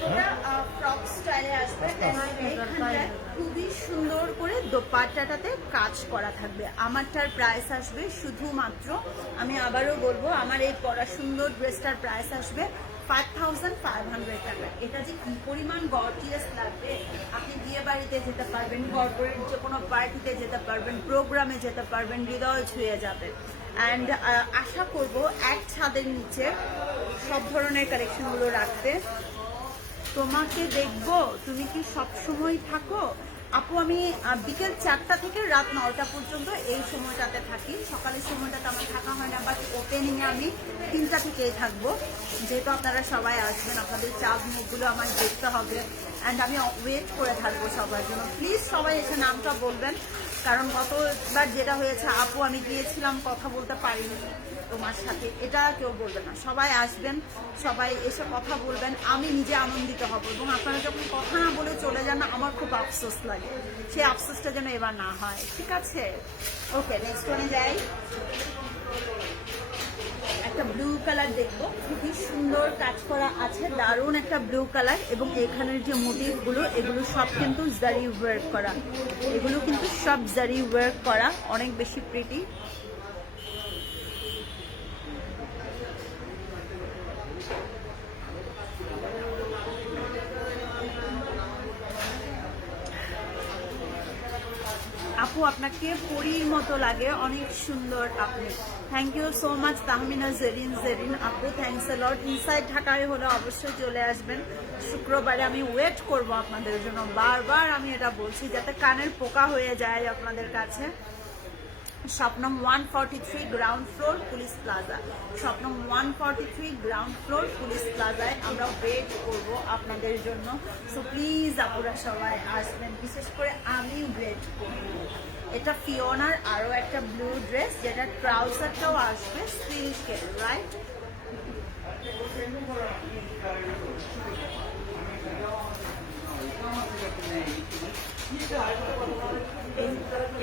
পুরো এটা ফ্রক স্টাইলে আসবে এইখানটায় খুবই সুন্দর করে দোপাট্টাটাতে কাজ করা থাকবে। আমারটার প্রাইস আসবে শুধুমাত্র, আমি আবারও বলবো, আমার এই পরা সুন্দর ড্রেসটার প্রাইস আসবে 5500 টাকা। এটা যে কি পরিমাণ গর্জিয়াস লাগবে, আপনি বিয়ে বাড়িতে যেতে পারবেন, কর্পোরেট যে কোনো পার্টিতে যেতে পারবেন, প্রোগ্রামে যেতে পারবেন, হৃদয় ছুঁয়ে যাবে। অ্যান্ড আশা করব এক ছাদের নিচে সব ধরনের কালেকশনগুলো রাখতে। তোমাকে দেখবো, তুমি কি সব সময় থাকো? আপু আমি বিকেল 4টা থেকে রাত 9টা পর্যন্ত এই সময়টাতে থাকি। সকালের সময়টাতে আমার থাকা হয় না, বাট ওপেনিংয়ে আমি 3টা থেকেই থাকবো। যেহেতু আপনারা সবাই আসবেন, আপনাদের চাঁদ মুখগুলো আমার দেখতে হবে, অ্যান্ড আমি ওয়েট করে থাকবো সবার জন্য। প্লিজ সবাই এসে নামটা বলবেন, কারণ গতবার যেটা হয়েছে, আপু আমি গিয়েছিলাম কথা বলতে পারিনি তোমার সাথে, এটা কেউ বলবে না। সবাই আসবেন, সবাই এসে কথা বলবেন, আমি নিজে আনন্দিত হব। এবং আপনারা যখন কথা না বলে চলে যান না, আমার খুব আফসোস লাগে। সেই আফসোসটা যেন এবার না হয়, ঠিক আছে? ওকে, নেক্সট ওয়ানে যাই। একটা ব্লু কালার দেখবো, খুবই সুন্দর কাজ করা আছে, দারুণ একটা ব্লু কালার। এবং এখানের যে মোটিভগুলো, এগুলো সব কিন্তু জারি ওয়ার্ক করা, এগুলো কিন্তু সব জারি ওয়ার্ক করা, অনেক বেশি প্রিটি। আপু আপনাকে পরীর মতো লাগে, অনেক সুন্দর আপনি। Thank you so much Tahmina Zerin আপু, থ্যাংকস এ লট। ইনসাইড ঢাকায় হলে অবশ্যই চলে আসবেন শুক্রবারে, আমি ওয়েট করব আপনাদের জন্য। বারবার আমি এটা বলছি যাতে কানের পোকা হয়ে যায় আপনাদের কাছে। Swapnam 143 ground floor police plaza, Swapnam 143 ground floor police প্লাজায় আমরা ওয়েট করব আপনাদের জন্য। সো প্লিজ আপুরা সবাই আসবেন, বিশেষ করে আমি ওয়েট করব। এটা ফিওনার আরও একটা ব্লু ড্রেস, যেটা ট্রাউজারটাও আসবে সিল্কের, রাইট?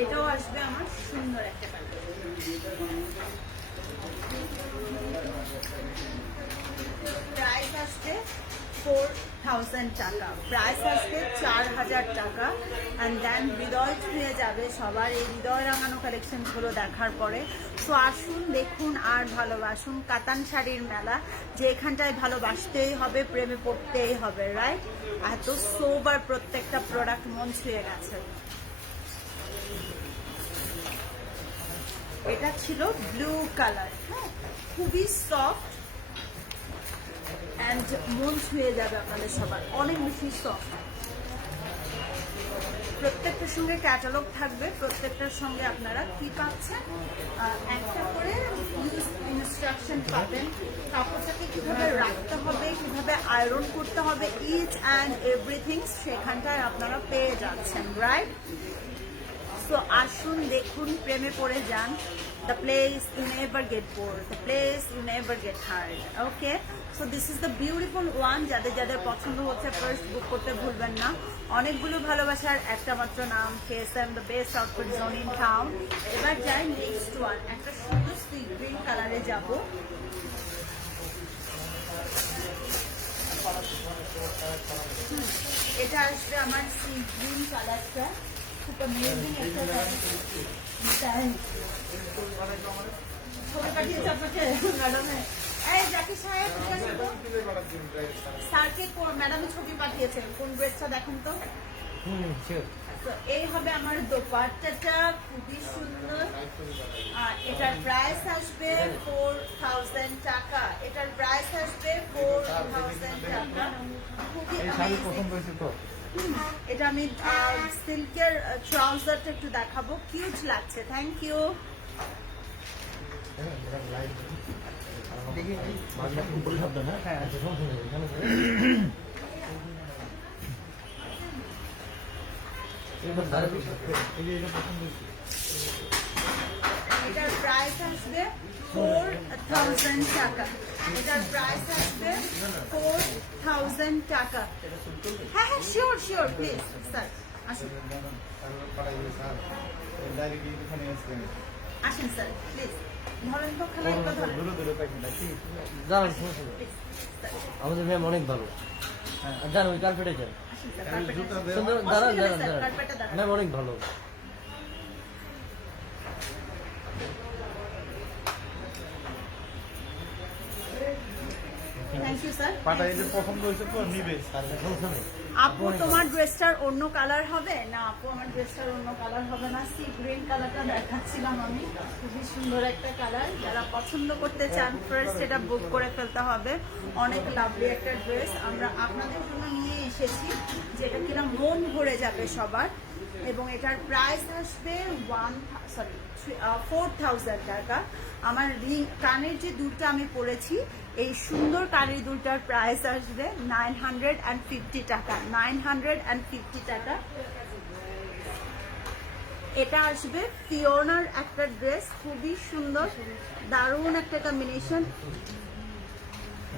এটাও আসবে আমার সুন্দর একটা কালার। প্রাইস আসবে 4000 টাকা, প্রাইস আসবে 4000 টাকা। অ্যান্ড দেন হৃদয় ছুঁয়ে যাবে সবার এই হৃদয় রাঙানো কালেকশনগুলো দেখার পরে। সো আসুন, দেখুন আর ভালোবাসুন। কাতান শাড়ির মেলা, যে এখানটায় ভালোবাসতেই হবে, প্রেমে পড়তেই হবে, রাইট? এত সোবার প্রত্যেকটা প্রোডাক্ট মন ছুঁয়ে গেছে। এটা ছিল ব্লু কালার, হ্যাঁ, খুবই সফট অ্যান্ড মন ছুঁয়ে যাবে আপনাদের সবার, অনেক বেশি সফট। প্রত্যেকটার সঙ্গে ক্যাটালগ থাকবে, প্রত্যেকটার সঙ্গে আপনারা কি পাচ্ছেন, একটা করে ইনস্ট্রাকশন পাবেন, কাপড়টাকে কিভাবে রাখতে হবে, কিভাবে আয়রন করতে হবে, ইচ অ্যান্ড এভরিথিং সেখানটায় আপনারা পেয়ে যাচ্ছেন, রাইট? সো আসুন, দেখুন, প্রেমে পড়ে যান। The place you never get bored, the place you never get tired. Okay, so this is the beautiful one. যাদের যাদের পছন্দ হচ্ছে ফার্স্ট বুক করতে ভুলবেন না। অনেকগুলো ভালোবাসার একটা মাত্র নাম, KSM, the best outfit zone in town. এবার যাই নেক্সট ওয়ান, একটা সুন্দর সি গ্রিন কালারে যাব। এটা আসবে আমার সি গ্রিন কালারটা, খুব অ্যামেজিং একটা কালার। ছবি পাঠিয়েছে আপনাকে ম্যাডামে? এই জাকির সাহেব, স্যারকে ম্যাডামে ছবি পাঠিয়েছেন, কোন ড্রেসটা দেখেন তো। তো এই হবে আমার দোপাট্টাটা, খুবই সুন্দর। এটার প্রাইস আসবে 4000 টাকা, এটার প্রাইস আসবে 4000 টাকা। খুবই এটা আমি সিল্কের ট্রাউজারটা একটু দেখাবো, কিউট লাগছে। Thank you. এটার প্রাইস আসবে 4000 টাকা, এটার প্রাইস আসবে 4000 টাকা। হ্যাঁ হ্যাঁ, শিওর শিওর, প্লিজ স্যার আসুন, আসেন স্যার, প্লিজ ধরেন তো, খালা ধরেন। আমাদের ম্যাম অনেক ভালো। জানো ওই কার্পেটে যান আসুন স্যার, কার্পেটে আসুন। সুন্দর অসুবিধা দাঁড়ান নেই দাঁড়ান স্যার, দাঁড়ান কার্পেটে দাঁড়ান। ম্যাম অনেক ভালো থ্যাংক ইউ স্যার। পাটা এদের পছন্দ হয়েছে তো নিবে। সমস্যা নেই আপু তোমার ড্রেসটার অন্য কালার হবে না? আপু আমার ড্রেসটার অন্য কালার হবে না। সি গ্রিন কালারটা দেখাচ্ছিলাম আমি, খুবই সুন্দর একটা কালার। যারা পছন্দ করতে চান ফার্স্ট এটা বুক করে ফেলতে হবে। অনেক লাভলি একটা ড্রেস আমরা আপনাদের জন্য নিয়ে এসেছি, যেটা কিনা মন ভরে যাবে সবার। এবং এটার প্রাইস আসবে 4,000 টাকা। আমার কানের যে দুলটা আমি পরেছি, এই সুন্দর কানের দুলটার প্রাইস আসবে 950 টাকা। 950 টাকা। এটা আসবে ফিওনার একটা ড্রেস, খুবই সুন্দর, দারুণ একটা কম্বিনেশন,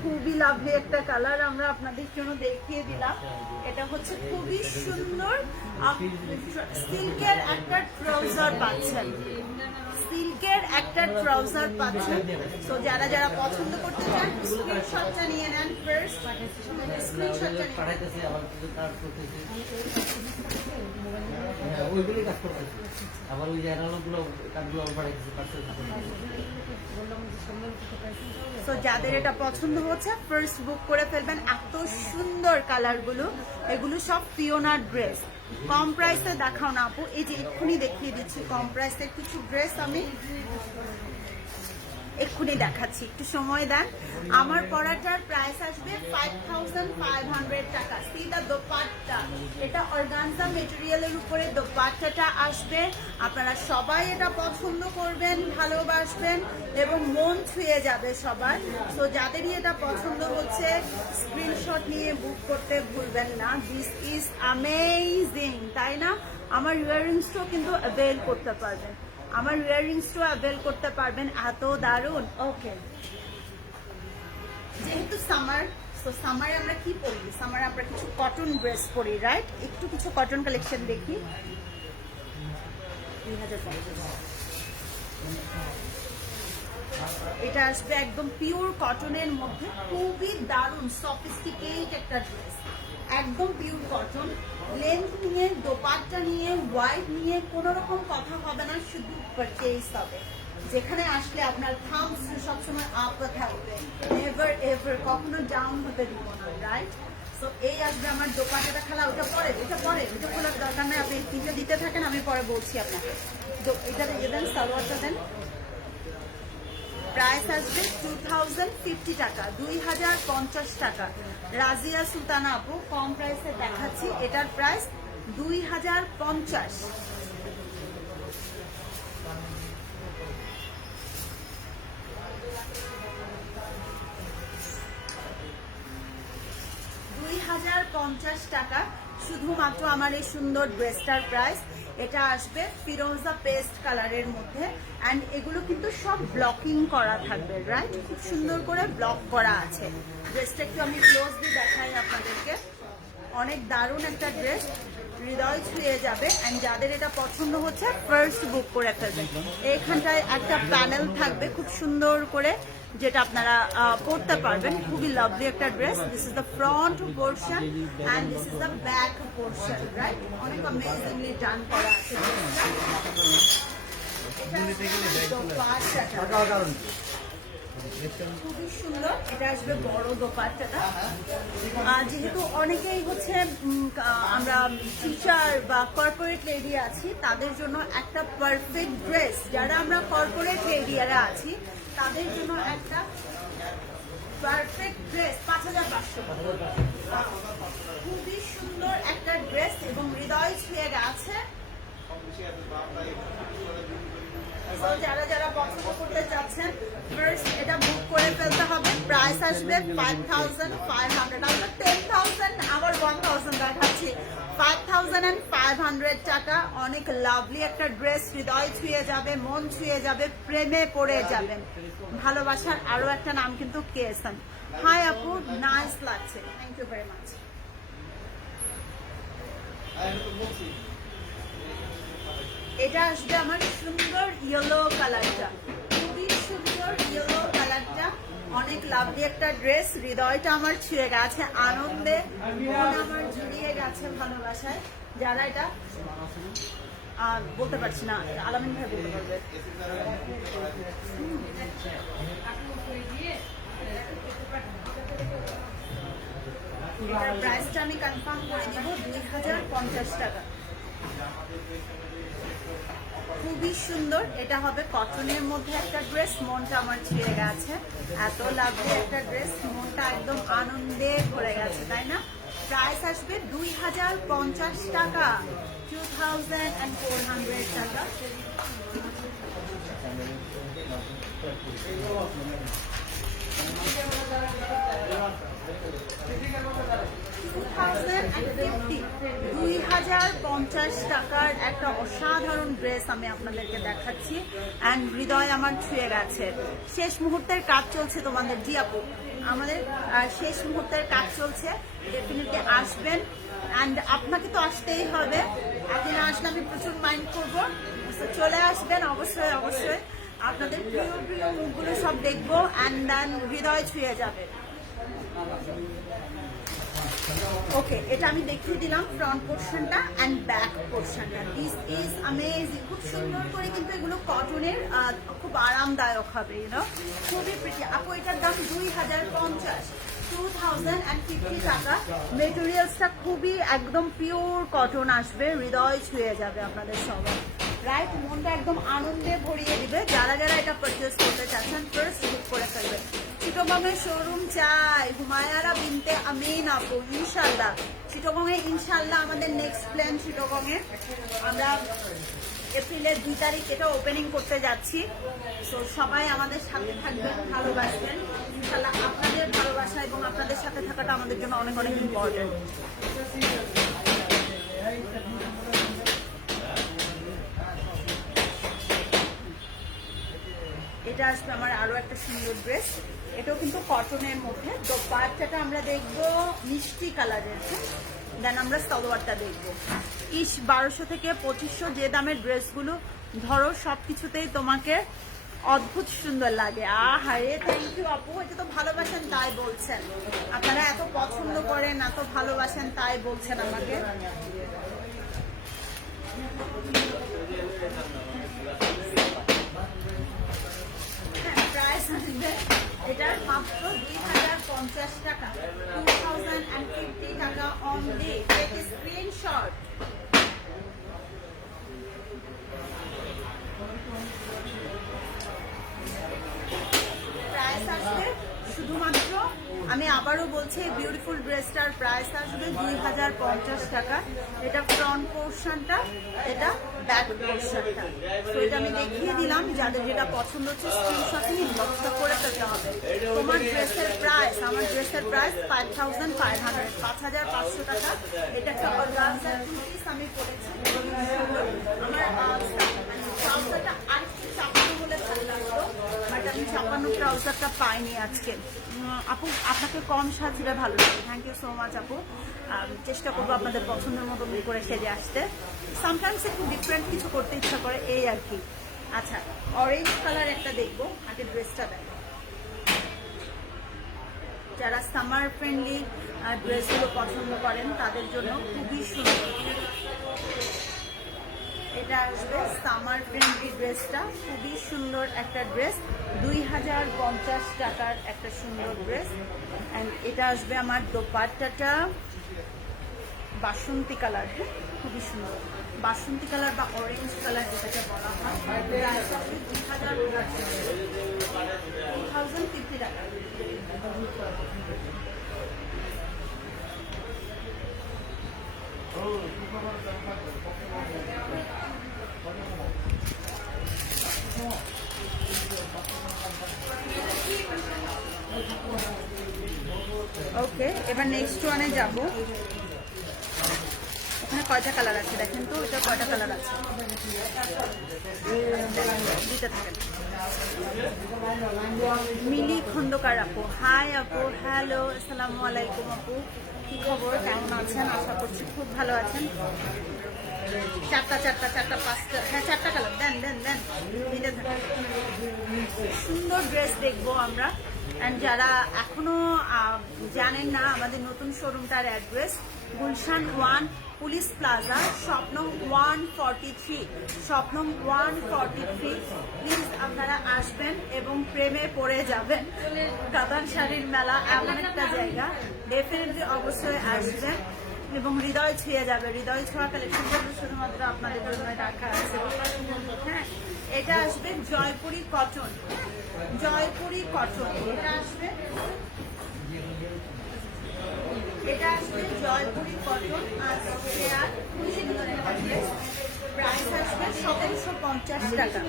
খুবই লাভলি একটা কালার আমরা আপনাদের জন্য দেখিয়ে দিলাম। এটা হচ্ছে খুবই সুন্দর সিল্কের একটা ট্রাউজার পাচ্ছেন, সিল্কের একটা ট্রাউজার পাচ্ছেন। তো যারা যারা পছন্দ করতে চান স্ক্রিনশটটা নিয়ে নেন ফার্স্ট, স্ক্রিনশটটা নিয়ে পাঠাইতেছি আবার কিছু কাজ করতেছি ওইগুলোই কাজ করতেছি আবার ওই যে অ্যানালগুলো কাজগুলো আবার পাঠাইতেছি তো যাদের এটা পছন্দ হচ্ছে ফার্স্ট বুক করে ফেলবেন। এত সুন্দর কালারগুলো, এগুলো সব ফিওনার ড্রেস। কম প্রাইসে দেখাও না আপু, এই যে এক্ষুনি দেখিয়ে দিচ্ছি কম প্রাইসের কিছু ড্রেস আমি এক্ষুনি দেখাচ্ছি, একটু সময় দেন। আমার পরাটার প্রাইস আসবে 5,500 টাকা। সি দা দোপাট্টা, এটা অর্গানজা মেটেরিয়ালের উপরে দোপাট্টাটা আসবে। আপনারা সবাই এটা পছন্দ করবেন, ভালোবাসবেন এবং মন ছুঁয়ে যাবে সবার। তো যাদেরই এটা পছন্দ হচ্ছে স্ক্রিনশট নিয়ে বুক করতে ভুলবেন না। দিস ইজ অ্যামেজিং, তাই না? আমার ইয়াররিংসটাও কিন্তু অ্যাভেল করতে পারবেন, আমার ইয়াররিংসটাও অ্যাভেল করতে পারবেন, এত দারুণ। ওকে, যেহেতু সামার, তো সামারে আমরা কি পরি? সামারে আমরা কিছু কটন ড্রেস পরি, রাইট? একটু কিছু কটন কালেকশন দেখি। 2050 এটা আসবে একদম পিওর কটনের মধ্যে, খুবই দারুণ সফিস্টিকেট একটা ড্রেস, একদম পিওর কটন। লেন্থ নিয়ে, দোপাট্টা নিয়ে, হোয়াইট নিয়ে কোনো রকম কথা হবে না, শুধু পারচেজ হবে। যেখানে আসলে আপনার থাম্বস সবসময় আপ থাকবে, নেভার এভার কখনো ডাউন হতে দিব না, রাইট? সো এই আসবে আমার দোপাট্টাটা। খেলা ওটা পরে, ওটা পরে, ওটা খোলার দরকার নেই, আপনি তিনটা দিতে থাকেন, আমি পরে বলছি আপনাকে। এটা দিয়ে দেন, সালোয়ারটা দেন। প্রাইস আসবে 2050 টাকা, 2050 টাকা। রাজিয়া সুলতানা আপু কম প্রাইসে দেখাচ্ছি, এটার প্রাইস 2050। টাকা শুধুমাত্র আমার এই সুন্দর ড্রেসটার প্রাইস। এটা আসবে ফিরোজা পেস্ট কালারের মধ্যে, অ্যান্ড এগুলো কিন্তু সব ব্লকিং করা থাকবে, রাইট? খুব সুন্দর করে ব্লক করা আছে। ড্রেসটা একটু আমি ক্লোজলি দেখাই আপনাদেরকে, অনেক দারুণ একটা ড্রেস, হৃদয় ছুঁয়ে যাবে। অ্যান্ড যাদের এটা পছন্দ হচ্ছে ফার্স্ট বুক করে ফেলবেন। এইখানটায় একটা প্যানেল থাকবে খুব সুন্দর করে, যেটা আপনারা পড়তে পারবেন। খুবই লাভলি একটা dress. This is the front portion and this is the back portion, right? অনেক অ্যামেজিংলি ডান করা আছে। খুবই সুন্দর, এটা আসবে বড় দোপাট্টাটা। যেহেতু অনেকেই হচ্ছে আমরা টিচার বা কর্পোরেট এরিয়া আছি, তাদের জন্য একটা পারফেক্ট ড্রেস। যারা আমরা কর্পোরেট এরিয়ারে আছি তাদের জন্য একটা পারফেক্ট ড্রেস 5,500। খুবই সুন্দর একটা ড্রেস এবং হৃদয় ছুঁয়ে গেছে। যারা যারা পছন্দ করতে চাচ্ছেন ফার্স্ট এটা বুক করে ফেলতে হবে। প্রাইস আসবে 5,500। আমরা 10,000 আবার 1,000 দেখাচ্ছি। 5,500 টাকা। অনেক লাভলি একটা ড্রেস, হৃদয় ছুঁয়ে যাবে, মন ছুঁয়ে যাবে, প্রেমে পড়ে যাবেন। ভালোবাসার আরো একটা নাম কিন্তু কেএসএম। হাই আপু, নাইস লাগছে, থ্যাংক ইউ ভেরি মাচ। এটা আসবে আমার সুন্দর ইয়েলো কালারটা, খুবই সুন্দর ইয়েলো কালারটা। অনেক লাভলি একটা ড্রেস, হৃদয়টা আমার ছুঁয়ে গেছে আনন্দে, মন আমার জুড়িয়ে গেছে ভালোবাসায়। যারা এটা বলতে পারছি না, আলামিন ভাই বলতে পারবে। এটার প্রাইসটা আমি কনফার্ম করে দিব 2050 টাকা। খুবই সুন্দর, এটা হবে কটনের মধ্যে একটা ড্রেস, মনটা আমার ছিঁড়ে গেছে, এত লাভলি একটা ড্রেস, মনটা একদম আনন্দে ভরে গেছে, তাই না? প্রাইস আসবে 2050 টাকা, 2400 টাকা। টাকার একটা অসাধারণ ড্রেস আমি আপনাদেরকে দেখাচ্ছি, অ্যান্ড হৃদয় আমার ছুঁয়ে গেছে। শেষ মুহূর্তের কাজ চলছে তোমাদের, জি আপু আমাদের শেষ মুহূর্তের কাজ চলছে, ডেফিনেটলি আসবেন, অ্যান্ড আপনাকে তো আসতেই হবে, আপনি না আসলে আমি প্রচুর মাইন্ড করবো, চলে আসবেন অবশ্যই অবশ্যই, আপনাদের প্রিয় প্রিয় মুখগুলো সব দেখবো, অ্যান্ড দেন হৃদয় ছুঁয়ে যাবে। ওকে, এটা আমি দেখিয়ে দিলাম ফ্রন্ট পোর্শনটা অ্যান্ড ব্যাক পোর্শনটা। দিস ইজ অ্যামেজিং, খুব সুন্দর করে কিন্তু এগুলো কটনের, খুব আরামদায়ক হবে, ইউনো, খুবই প্রিটি। আপু এটার দাম 2050 টাকা। মেটেরিয়ালসটা খুবই একদম পিওর কটন আসবে, হৃদয় ছুঁয়ে যাবে আপনাদের সবাই, রাইট? মনটা একদম আনন্দে ভরিয়ে দিবে। যারা যারা এটা পারচেস করতে চাচ্ছেন ফার্স্ট বুক করে ফেলবে। চিটগংয়ের শোরুম চাই, হুমায়রা বিনতে আমিন আপু, ইনশাল্লাহ চিটগংয়ে, ইনশাল্লাহ আমাদের নেক্সট প্ল্যান চিটগংয়ে, আমরা এপ্রিলের 2 তারিখ এটা ওপেনিং করতে যাচ্ছি। তো সবাই আমাদের সাথে থাকবেন, ভালোবাসবেন, ইনশাল্লাহ আপনাদের ভালোবাসা এবং আপনাদের সাথে থাকাটা আমাদের জন্য অনেক অনেক ইম্পর্টেন্ট। এটা আসবে আমার আরো একটা সুন্দর ড্রেস, এটাও কিন্তু কটনের মধ্যে। দোপাট্টাটা আমরা দেখবো মিষ্টি কালারের, দেন আমরা সালোয়ারটা দেখবো। 1200 থেকে 2500 যে দামের ড্রেসগুলো ধরো সব কিছুতেই তোমাকে অদ্ভুত সুন্দর লাগে। আহারে, থ্যাংক ইউ আপু, এটা তো ভালোবাসেন তাই বলছেন, আপনারা এত পছন্দ করেন, এত ভালোবাসেন তাই বলছেন আমাকে। এটার মাত্র 2050 টাকা, 2050 টাকা অনলি। Take screenshot. প্রাইস আসবে শুধুমাত্র, আমি আবারও বলছি, এই বিউটিফুল ড্রেসটার প্রাইস আসবে 2050 টাকা। এটা ফ্রন্ট পোর্শনটা, এটা ব্যাক পোর্শনটা। তো এটা আমি দেখিয়ে দিলাম, যাদের যেটা পছন্দ হচ্ছে স্ক্রিনশট নিয়ে ইনবক্সটা করে ফেলতে হবে। তোমার ড্রেসের প্রাইস, আমার ড্রেসের প্রাইস 5500, 5500 টাকা। এটা একটা অর্গানজা পিস আমি পরেছি, আমার ট্রাউজারটা আরেকটু চাপানো হলে ভালো লাগতো, বাট আমি চাপানো ট্রাউজারটা পাইনি আজকে। আপু আপনাকে কম সাজলে ভালো লাগে, থ্যাংক ইউ সো মাচ আপু। চেষ্টা করবো আপনাদের পছন্দের মতো করে সেজে আসতে, সামটাইমস একটু ডিফারেন্ট কিছু করতে ইচ্ছা করে, এই আর কি। আচ্ছা, অরেঞ্জ কালার একটা দেখবো, আগে ড্রেসটা দেখো। যারা সামার ফ্রেন্ডলি ড্রেসগুলো পছন্দ করেন তাদের জন্য খুবই সুন্দর। এটা আসবে সামার ফ্রেন্ডলি ড্রেসটা, খুবই সুন্দর একটা ড্রেস, 2050 টাকার একটা সুন্দর ড্রেস। অ্যান্ড এটা আসবে আমার দোপাট্টাটা বাসন্তী কালার, হ্যাঁ খুবই সুন্দর, বাসন্তী কালার বা অরেঞ্জ কালার যেটাকে বলা হয়। 2050 টাকা। ওকে, এবার নেক্সট ওয়ানে যাবো। এখানে কয়টা কালার আছে দেখেন তো, এটা কয়টা কালার আছে, দুইটা থাকেন। মিলি খন্দকার আপু, হাই আপু, হ্যালো, আসসালামু আলাইকুম আপু, কি খবর, কেমন আছেন? আশা করছি খুব ভালো আছেন। চারটা 5টা, হ্যাঁ 4টা কালার দেন দেন দেন, দিতে থাকেন। সুন্দর ড্রেস দেখবো আমরা, অ্যান্ড যারা এখনো জানেন না আমাদের নতুন শোরুমটার address Gulshan 1 police plaza Swapnam 143 Swapnam 143। Please আপনারা আসবেন এবং প্রেমে পড়ে যাবেন। কাতান শাড়ির মেলা এমন একটা জায়গা, ডেফিনেটলি অবশ্যই আসবেন এবং হৃদয় ছুঁয়ে যাবে। হৃদয় ছোঁয়া কালেকশন শুধুমাত্র আপনাদের জন্য রাখা আছে। হ্যাঁ, এটা আসবে জয়পুরি কটন, জয়পুরি কটন। এটা আসবে জয়পুরি কটন আর শেয়ার। প্রাইস আসবে 1750 টাকা।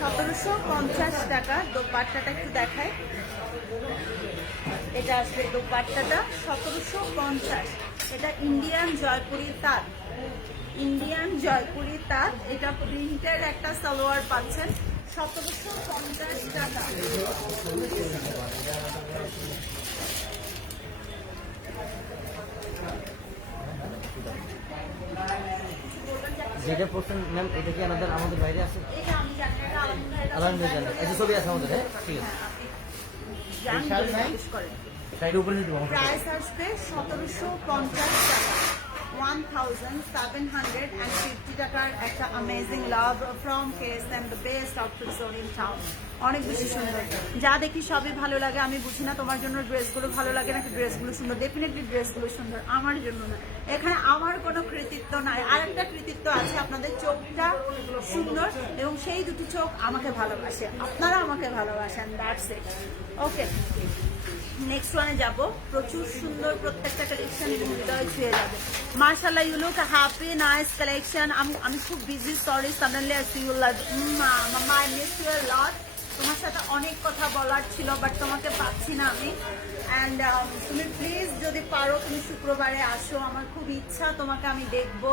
1750 টাকা। দোপাট্টাটা একটু দেখায়। এটা আসবে দোপাট্টাটা 1750। এটা ইন্ডিয়ান জয়পুরি তাঁত, ইন্ডিয়ান জয়পুরি তাঁত। এটা প্রিন্টের একটা সালোয়ার পাচ্ছেন 1750 টাকা। যেটা পড়ছেন ম্যাম, এটা কি আমাদের বাইরে আছে? এটা আমি জানি না, আলহামদুলিল্লাহ, এটা ছবি আছে আমাদের। হ্যাঁ, ঠিক আছে। সাইড উপরে দিতে হবে। প্রাইস আসবে 1750 টাকা। 1750 টাকার একটা amazing love from KSM, the best outfit zone in town. অনেক বেশি সুন্দর, যা দেখি সবই ভালো লাগে। আমি বুঝি না তোমার জন্য ড্রেসগুলো ভালো লাগে নাকি ড্রেসগুলো সুন্দর। ডেফিনেটলি ড্রেসগুলো সুন্দর, আমার জন্য না। এখানে আমার কোনো কৃতিত্ব নাই। আর একটা কৃতিত্ব আছে, আপনাদের চোখটা সুন্দর এবং সেই দুটি চোখ আমাকে ভালোবাসে, আপনারা আমাকে ভালোবাসেন। That's it. ওকে, নেক্সট ওয়ানে যাব। প্রচুর সুন্দর প্রত্যেকটা কালেকশন এবং হৃদয় ছুঁয়ে যাবে। মাশাআল্লাহ, you look happy, nice collection. আমি খুব busy, sorry suddenly I see you love মামা, I miss you a lot. তোমার সাথে অনেক কথা বলার ছিল বাট তোমাকে পাচ্ছি না আমি। অ্যান্ড তুমি প্লিজ যদি পারো তুমি শুক্রবারে আসো, আমার খুব ইচ্ছা তোমাকে আমি দেখবো।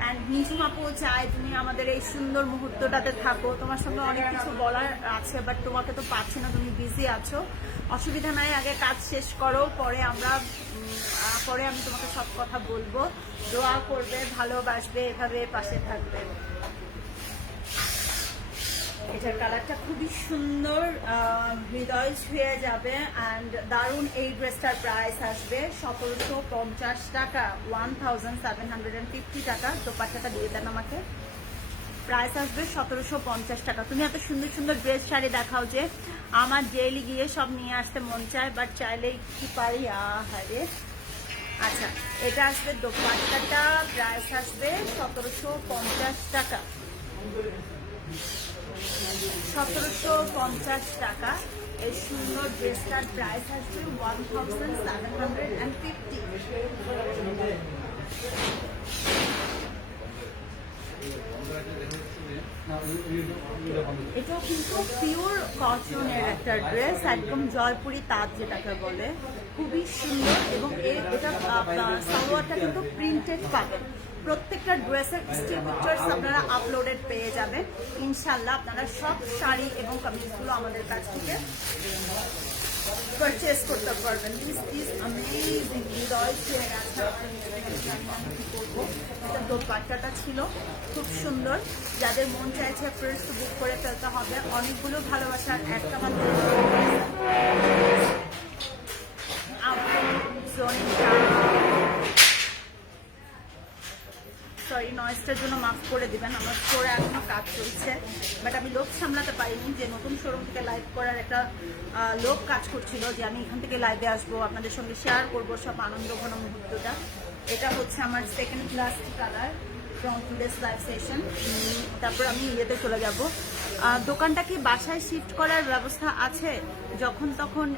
অ্যান্ড নিঝুম আপু চাই তুমি আমাদের এই সুন্দর মুহূর্তটাতে থাকো। তোমার সঙ্গে অনেক কিছু বলার আছে বাট তোমাকে তো পাচ্ছি না, তুমি বিজি আছো। অসুবিধা নাই, আগে কাজ শেষ করো, পরে আমি তোমাকে সব কথা বলবো। দোয়া করবে, ভালোবাসবে, এভাবে পাশে থাকবে। এটার কালারটা খুবই সুন্দর, হৃদয় ছুঁয়ে যাবে। অ্যান্ড দারুণ। এই ড্রেসটার প্রাইস আসবে 1750 টাকা, 1750 টাকা। দোপাট্টাটা দিয়ে দেন আমাকে। প্রাইস আসবে 1750 টাকা। তুমি এত সুন্দর সুন্দর ড্রেস শাড়ি দেখাও যে আমার ডেইলি গিয়ে সব নিয়ে আসতে মন চায় বাট চাইলেই কি পারি। আহারে। আচ্ছা, এটা আসবে দোপাট্টাটা, প্রাইস আসবে 1750 টাকা। 1750 টাকা। এই সুন্দর ড্রেসটার প্রাইস আসবে 1750। এটাও কিন্তু পিওর কটনের একটা ড্রেস, একদম জয়পুরি তাঁত যেটাকে বলে, খুবই সুন্দর। এবং এটা সালোয়ারটা কিন্তু প্রিন্টেড পাবেন। প্রত্যেকটা ড্রেসের স্টিল পিকচার্স আপনারা আপলোডেড পেয়ে যাবেন ইনশাল্লাহ। আপনারা সব শাড়ি এবং কামিজগুলো আমাদের কাছ থেকে পারচেস করতে পারবেন। This is amazing. হৃদয় ছুঁয়ে গেছে। দোপাট্টাটা ছিল খুব সুন্দর। যাদের মন চাইছে ফার্স্ট বুক করে ফেলতে হবে। অনেকগুলো ভালোবাসার একটা মাত্র সরি, নয়েজটার জন্য মাফ করে দিবেন। আমার স্টোরে এখনো কাজ চলছে বাট আমি লোক সামলাতে পারিনি। যে নতুন শোরুম থেকে লাইভ করার একটা লোক কাজ করছিল যে আমি এখান থেকে লাইভে আসবো, আপনাদের সঙ্গে শেয়ার করবো সব আনন্দ ঘন মুহূর্তটা। এটা হচ্ছে আমার second class colour from today's live session. তারপর আমি ইয়েতে চলে যাব। দোকানটা কি বাসায় শিফট করার ব্যবস্থা আছে? যখন তখন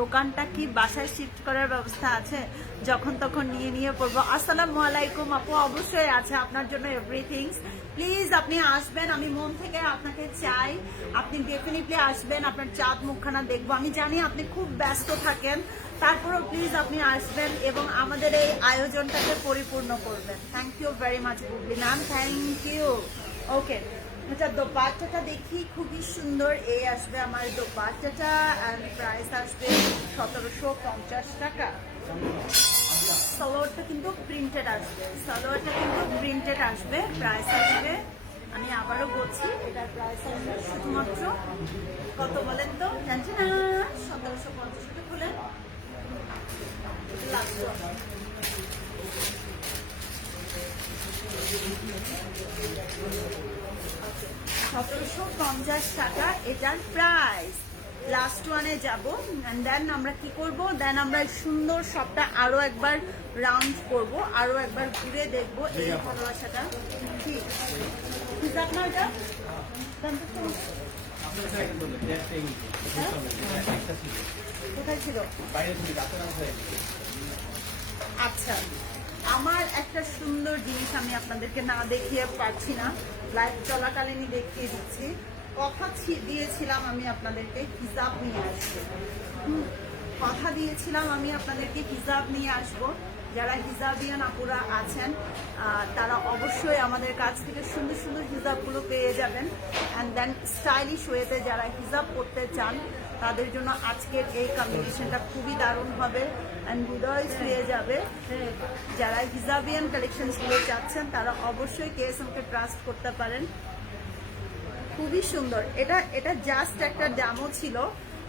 দোকানটা কি বাসায় শিফট করার ব্যবস্থা আছে? যখন তখন নিয়ে পড়বো। আসসালামু আলাইকুম আপু, অবশ্যই আছে আপনার জন্য এভরিথিংস। প্লিজ আপনি আসবেন, আমি মন থেকে আপনাকে চাই আপনি ডেফিনেটলি আসবেন। আপনার চাঁদ মুখখানা দেখবো। আমি জানি আপনি খুব ব্যস্ত থাকেন, তারপরেও প্লিজ আপনি আসবেন এবং আমাদের এই আয়োজনটাকে পরিপূর্ণ করবেন। Thank you very much Bubly ma'am, thank you. Okay, এটা দোপাট্টাটা দেখি, খুবই সুন্দর। এই আসবে আমার দোপাট্টাটা অ্যান্ড প্রাইস আসবে 1750 টাকা। সালোয়ারটা কিন্তু প্রিন্টেড আসবে, প্রাইস আসবে আমি আবারও বলছি এটার প্রাইস শুধুমাত্র কত বলেন তো, জানছি না, 1750 টাকা খুলেন লাগবে। 1750 টাকা এটার প্রাইস। লাস্ট ওয়ানে যাব, এন্ড দেন আমরা কি করব, দেন আমরা সুন্দর সবটা আরো একবার রাউন্ড করব, আরো একবার ঘুরে দেখব এই ভালোবাসাটা কি হিসাব না এটা কোথায় ছিল। আচ্ছা, আমার একটা সুন্দর জিনিস আমি আপনাদেরকে না দেখিয়ে পারছি না, লাইভ চলাকালীনই দেখিয়ে দিচ্ছি। কথা দিয়েছিলাম আমি আপনাদেরকে হিসাব নিয়ে আসবো, কথা দিয়েছিলাম আমি আপনাদেরকে হিসাব নিয়ে আসবো। যারা হিজাবিয়ান আপুরা আছেন তারা অবশ্যই আমাদের কাছ থেকে সুন্দর সুন্দর হিজাবগুলো পেয়ে যাবেন। অ্যান্ড দেন স্টাইলিশ ওয়েতে যারা হিজাব পরতে চান তাদের জন্য আজকের এই কম্বিনেশনটা খুবই দারুণ হবে অ্যান্ড হৃদয় ছুঁয়ে যাবে। যারা হিজাবিয়ান কালেকশনসগুলো চাচ্ছেন তারা অবশ্যই কেএসএমকে ট্রাস্ট করতে পারেন। খুবই সুন্দর, এটা জাস্ট একটা ডেমো ছিল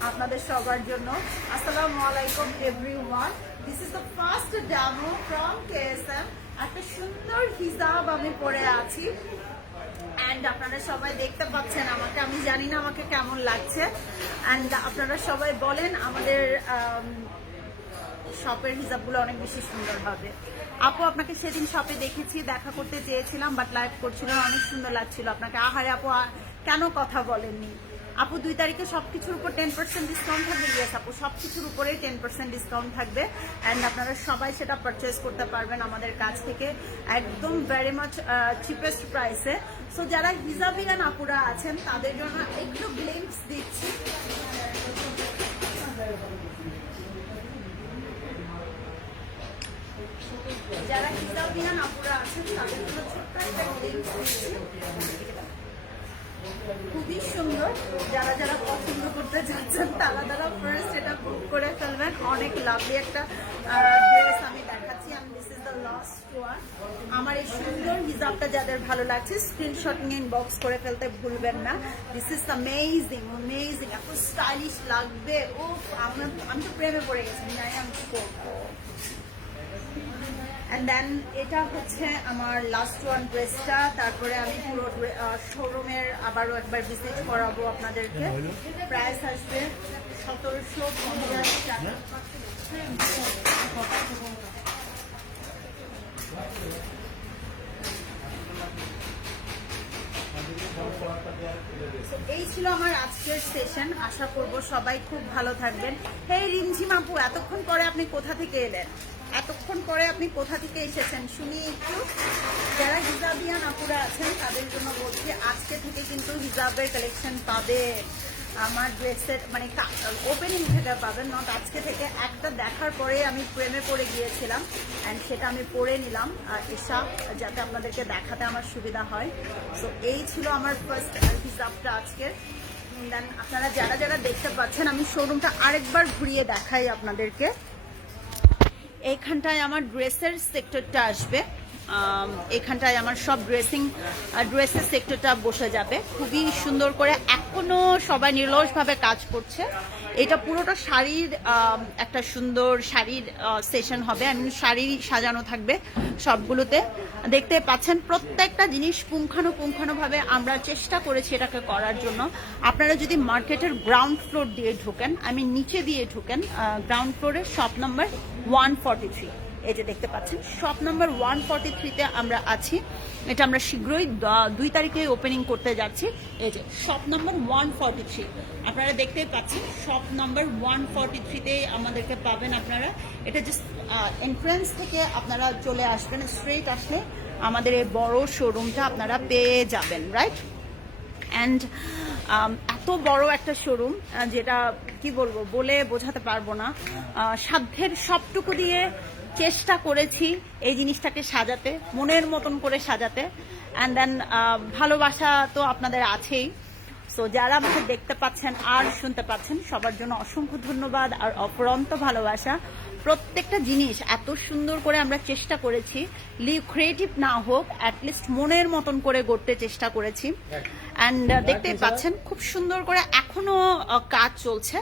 আপনাদের সবার জন্য। আসসালামু আলাইকুম everyone, this is the first demo from KSM. একটা সুন্দর হিজাব আমি পরে আছি অ্যান্ড আপনারা সবাই দেখতে পাচ্ছেন আমাকে, আমি জানি না আমাকে কেমন লাগছে। অ্যান্ড আপনারা সবাই বলেন আমাদের শপের হিজাবগুলো অনেক বেশি সুন্দর হবে। আপু আপনাকে সেদিন শপে দেখেছি, দেখা করতে চেয়েছিলাম বাট লাইভ করছিলাম, অনেক সুন্দর লাগছিল আপনাকে। আহারে আপু কেন কথা বলেননি। আপু 2 তারিখে সবকিছুর উপর 10% ডিসকাউন্ট থাকবে। ইয়েস আপু, সবকিছুর উপরেই 10% ডিসকাউন্ট থাকবে অ্যান্ড আপনারা সবাই সেটা পারচেজ করতে পারবেন আমাদের কাছ থেকে একদম ভেরি মাচ চিপেস্ট প্রাইসে। সো যারা হিজাবিয়ান আপুরা আছেন তাদের জন্য একটু গ্লিম্পস দিচ্ছি। যারা হিজাবিয়ান আপুরা আছেন তাদের জন্য ছোট্ট একটা গ্লিম্পস দিচ্ছি, খুবই সুন্দর। যারা যারা পছন্দ করতে যাচ্ছেন তারা ফার্স্ট এটা বুক করে ফেলবেন। অনেক লাভলি একটা ড্রেস আমি দেখাচ্ছি, আমি this is the last one. আমার এই সুন্দর হিজাবটা যাদের ভালো লাগছে স্ক্রিনশট নিয়ে ইনবক্স করে ফেলতে ভুলবেন না। দিস ইজ অ্যামেজিং অ্যামেজিং, এত স্টাইলিশ লাগবে। ও আমি তো প্রেমে পড়ে গেছি, জানি আমি কি করবো। অ্যান্ড দেন এটা হচ্ছে আমার লাস্ট ওয়ান ড্রেসটা। তারপরে আমি পুরো শোরুমের আবারও একবার ভিজিট করাবো আপনাদেরকে। প্রাইস আসবে 1750 টাকা। এই ছিল আমার আজকের সেশন, আশা করব সবাই খুব ভালো থাকবেন। হেই রিমঝিম আপু, এতক্ষণ পরে আপনি কোথা থেকে এলেন? এতক্ষণ পরে আপনি কোথা থেকে এসেছেন শুনি একটু। যারা হিজাবিয়ান আপুরা আছেন তাদের জন্য বলছি আজকে থেকে কিন্তু হিজাবের কালেকশন পাবে আমার ড্রেসের, মানে ওপেনিং থেকে পাবেন, নট আজকে থেকে। একটা দেখার পরে আমি প্রেমে পড়ে গিয়েছিলাম অ্যান্ড সেটা আমি পরে নিলাম এসা, যাতে আপনাদেরকে দেখাতে আমার সুবিধা হয়। সো এই ছিল আমার ফার্স্ট হিজাবটা আজকের। দেন আপনারা যারা যারা দেখতে পাচ্ছেন আমি শোরুমটা আরেকবার ঘুরিয়ে দেখাই আপনাদেরকে। এইখানটায় আমার ড্রেসের সেক্টরটা আসবে, এখানটায় আমার সব ড্রেসের সেক্টরটা বসে যাবে খুবই সুন্দর করে। এখনো সবাই নির্লসভাবে কাজ করছে। এটা পুরোটা শাড়ির একটা সুন্দর শাড়ির সেশন হবে, আমি শাড়ি সাজানো থাকবে সবগুলোতে। দেখতে পাচ্ছেন প্রত্যেকটা জিনিস পুঙ্খানুপুঙ্খানুভাবে আমরা চেষ্টা করেছি এটাকে করার জন্য। আপনারা যদি মার্কেটের গ্রাউন্ড ফ্লোর দিয়ে ঢোকেন, আমি নিচে দিয়ে ঢোকেন, গ্রাউন্ড ফ্লোরে শপ নাম্বার 143, এই যে দেখতে পাচ্ছেন শপ নাম্বার 143-তে আমরা আছি। এটা আমরা শীঘ্রই 2 তারিখে ওপেনিং করতে যাচ্ছি। এই যে শপ নাম্বার 143 আপনারা দেখতেই পাচ্ছেন, শপ নাম্বার 143-তে আমাদেরকে পাবেন আপনারা। এটা জাস্ট এন্ট্রান্স থেকে আপনারা চলে আসবেন, স্ট্রেট আসলে আমাদের এই বড় শোরুমটা আপনারা পেয়ে যাবেন, রাইট। অ্যান্ড এত বড় একটা শোরুম যেটা কি বলবো, বলে বোঝাতে পারবো না। সাধ্যের সবটুকু দিয়ে চেষ্টা করেছি এই জিনিসটাকে সাজাতে, মনের মতন করে সাজাতে। অ্যান্ড দেন ভালোবাসা তো আপনাদের আছেই। সো যারা আমাকে দেখতে পাচ্ছেন আর শুনতে পাচ্ছেন সবার জন্য অসংখ্য ধন্যবাদ আর অপরন্ত ভালোবাসা। প্রত্যেকটা জিনিস এত সুন্দর করে আমরা চেষ্টা করেছি, ক্রিয়েটিভ না হোক, অ্যাটলিস্ট মনের মতন করে গড়তে চেষ্টা করেছি। অ্যান্ড দেখতেই পাচ্ছেন খুব সুন্দর করে এখনো কাজ চলছে,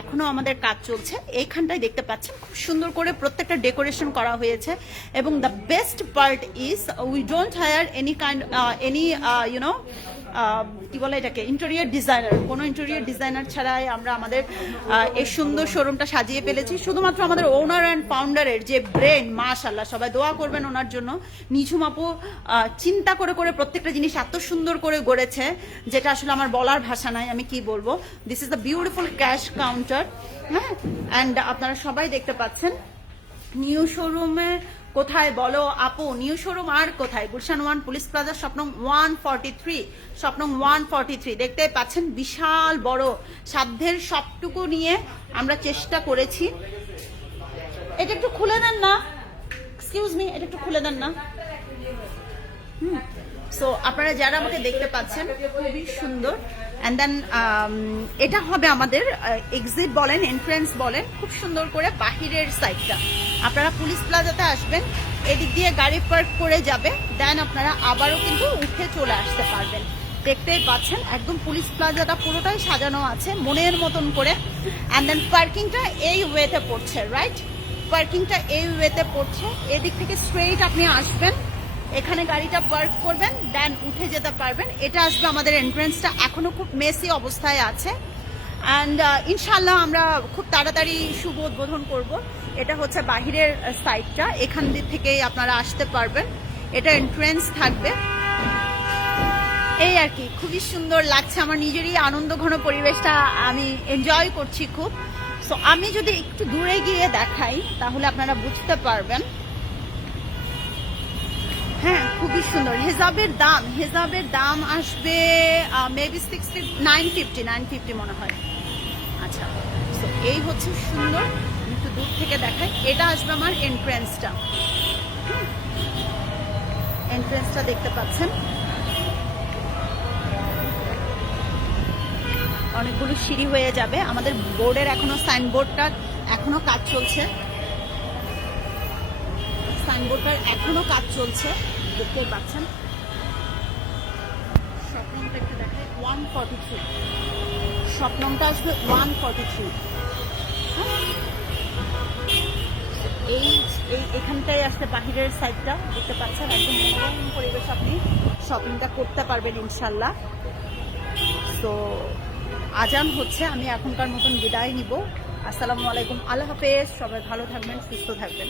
এখনো আমাদের কাজ চলছে। এইখানটায় দেখতে পাচ্ছেন খুব সুন্দর করে প্রত্যেকটা ডেকোরেশন করা হয়েছে। এবং the best part is we don't hire any you know কি বলে এটাকে, ইন্টেরিয়র ডিজাইনার। কোনো ইন্টেরিয়র ডিজাইনার ছাড়াই আমরা আমাদের এই সুন্দর শোরুমটা সাজিয়ে ফেলেছি। শুধুমাত্র আমাদের ওনার অ্যান্ড ফাউন্ডারের যে ব্রেন, মাশাআল্লাহ, সবাই দোয়া করবেন ওনার জন্য। নিঝুম আপু চিন্তা করে করে প্রত্যেকটা জিনিস এত সুন্দর করে গড়েছে, যেটা আসলে আমার বলার ভাষা নাই, আমি কি বলবো। This is the beautiful cash counter. হ্যাঁ, অ্যান্ড আপনারা সবাই দেখতে পাচ্ছেন নিউ শোরুমে কোথায় বলো আপু, নিউ শোরুম আর কোথায়, গুলশান 1 পুলিশ প্লাজা স্বপ্নং 143, স্বপ্নং 143 দেখতে পাচ্ছেন। বিশাল বড়, সাধ্যের সবটুকু নিয়ে আমরা চেষ্টা করেছি। এটা একটু খুলে দেন না, এক্সকিউজ মি, এটা একটু খুলে দেন না। সো আপনারা যারা আমাকে দেখতে পাচ্ছেন, খুবই সুন্দর। অ্যান্ড দেন এটা হবে আমাদের এক্সিট বলেন, এন্ট্রেন্স বলেন, খুব সুন্দর করে বাহিরের সাইডটা। আপনারা পুলিশ প্লাজাতে আসবেন, এদিক দিয়ে গাড়ি পার্ক করে যাবে, দেন আপনারা আবারও কিন্তু উঠে চলে আসতে পারবেন। দেখতেই পাচ্ছেন একদম পুলিশ প্লাজাটা পুরোটাই সাজানো আছে মনের মতন করে। অ্যান্ড দেন পার্কিংটা এই ওয়েতে পড়ছে, রাইট, পার্কিংটা এই ওয়েতে পড়ছে। এদিক থেকে স্ট্রেইট আপনি আসবেন, এখানে গাড়িটা পার্ক করবেন, দেন উঠে যেতে পারবেন। এটা আসবে আমাদের এন্ট্রেন্সটা, এখনো খুব মেসি অবস্থায় আছে। অ্যান্ড ইনশাল্লাহ আমরা খুব তাড়াতাড়ি শুভ উদ্বোধন করব। এটা হচ্ছে বাহিরের সাইডটা, এখান থেকেই আপনারা আসতে পারবেন। এটা এন্ট্রেন্স থাকবে। এই আর কি, খুবই সুন্দর লাগছে, আমার নিজেরই আনন্দ ঘন পরিবেশটা আমি এনজয় করছি খুব। সো আমি যদি একটু দূরে গিয়ে দেখাই তাহলে আপনারা বুঝতে পারবেন। হ্যাঁ, খুবই সুন্দর। হেজাবের দাম আসবে মেবি 950 মনে হয়। আচ্ছা, সো এই হচ্ছে সুন্দর, একটু দূর থেকে দেখাই। এটা আসবে আমার এন্ট্রেন্সটা, এন্ট্রেন্সটা দেখতে পাচ্ছেন। অনেকগুলো সিঁড়ি হয়ে যাবে। আমাদের বোর্ডের এখনো সাইনবোর্ডটা এখনো কাজ চলছে, সাইনবোর্ডটার এখনো কাজ চলছে, দেখতে পাচ্ছেন। স্বপ্নটা একটু দেখায় 143, স্বপ্নটা আসবে 143। এই এখানটায় আসলে বাহিরের সাইডটা দেখতে পাচ্ছেন, একদম মনোরম পরিবেশ, আপনি শপিংটা করতে পারবেন ইনশাল্লাহ। তো আজান হচ্ছে, আমি এখনকার মতন বিদায় নিব। আসসালামু আলাইকুম, আল্লাহ হাফেজ, সবাই ভালো থাকবেন, সুস্থ থাকবেন।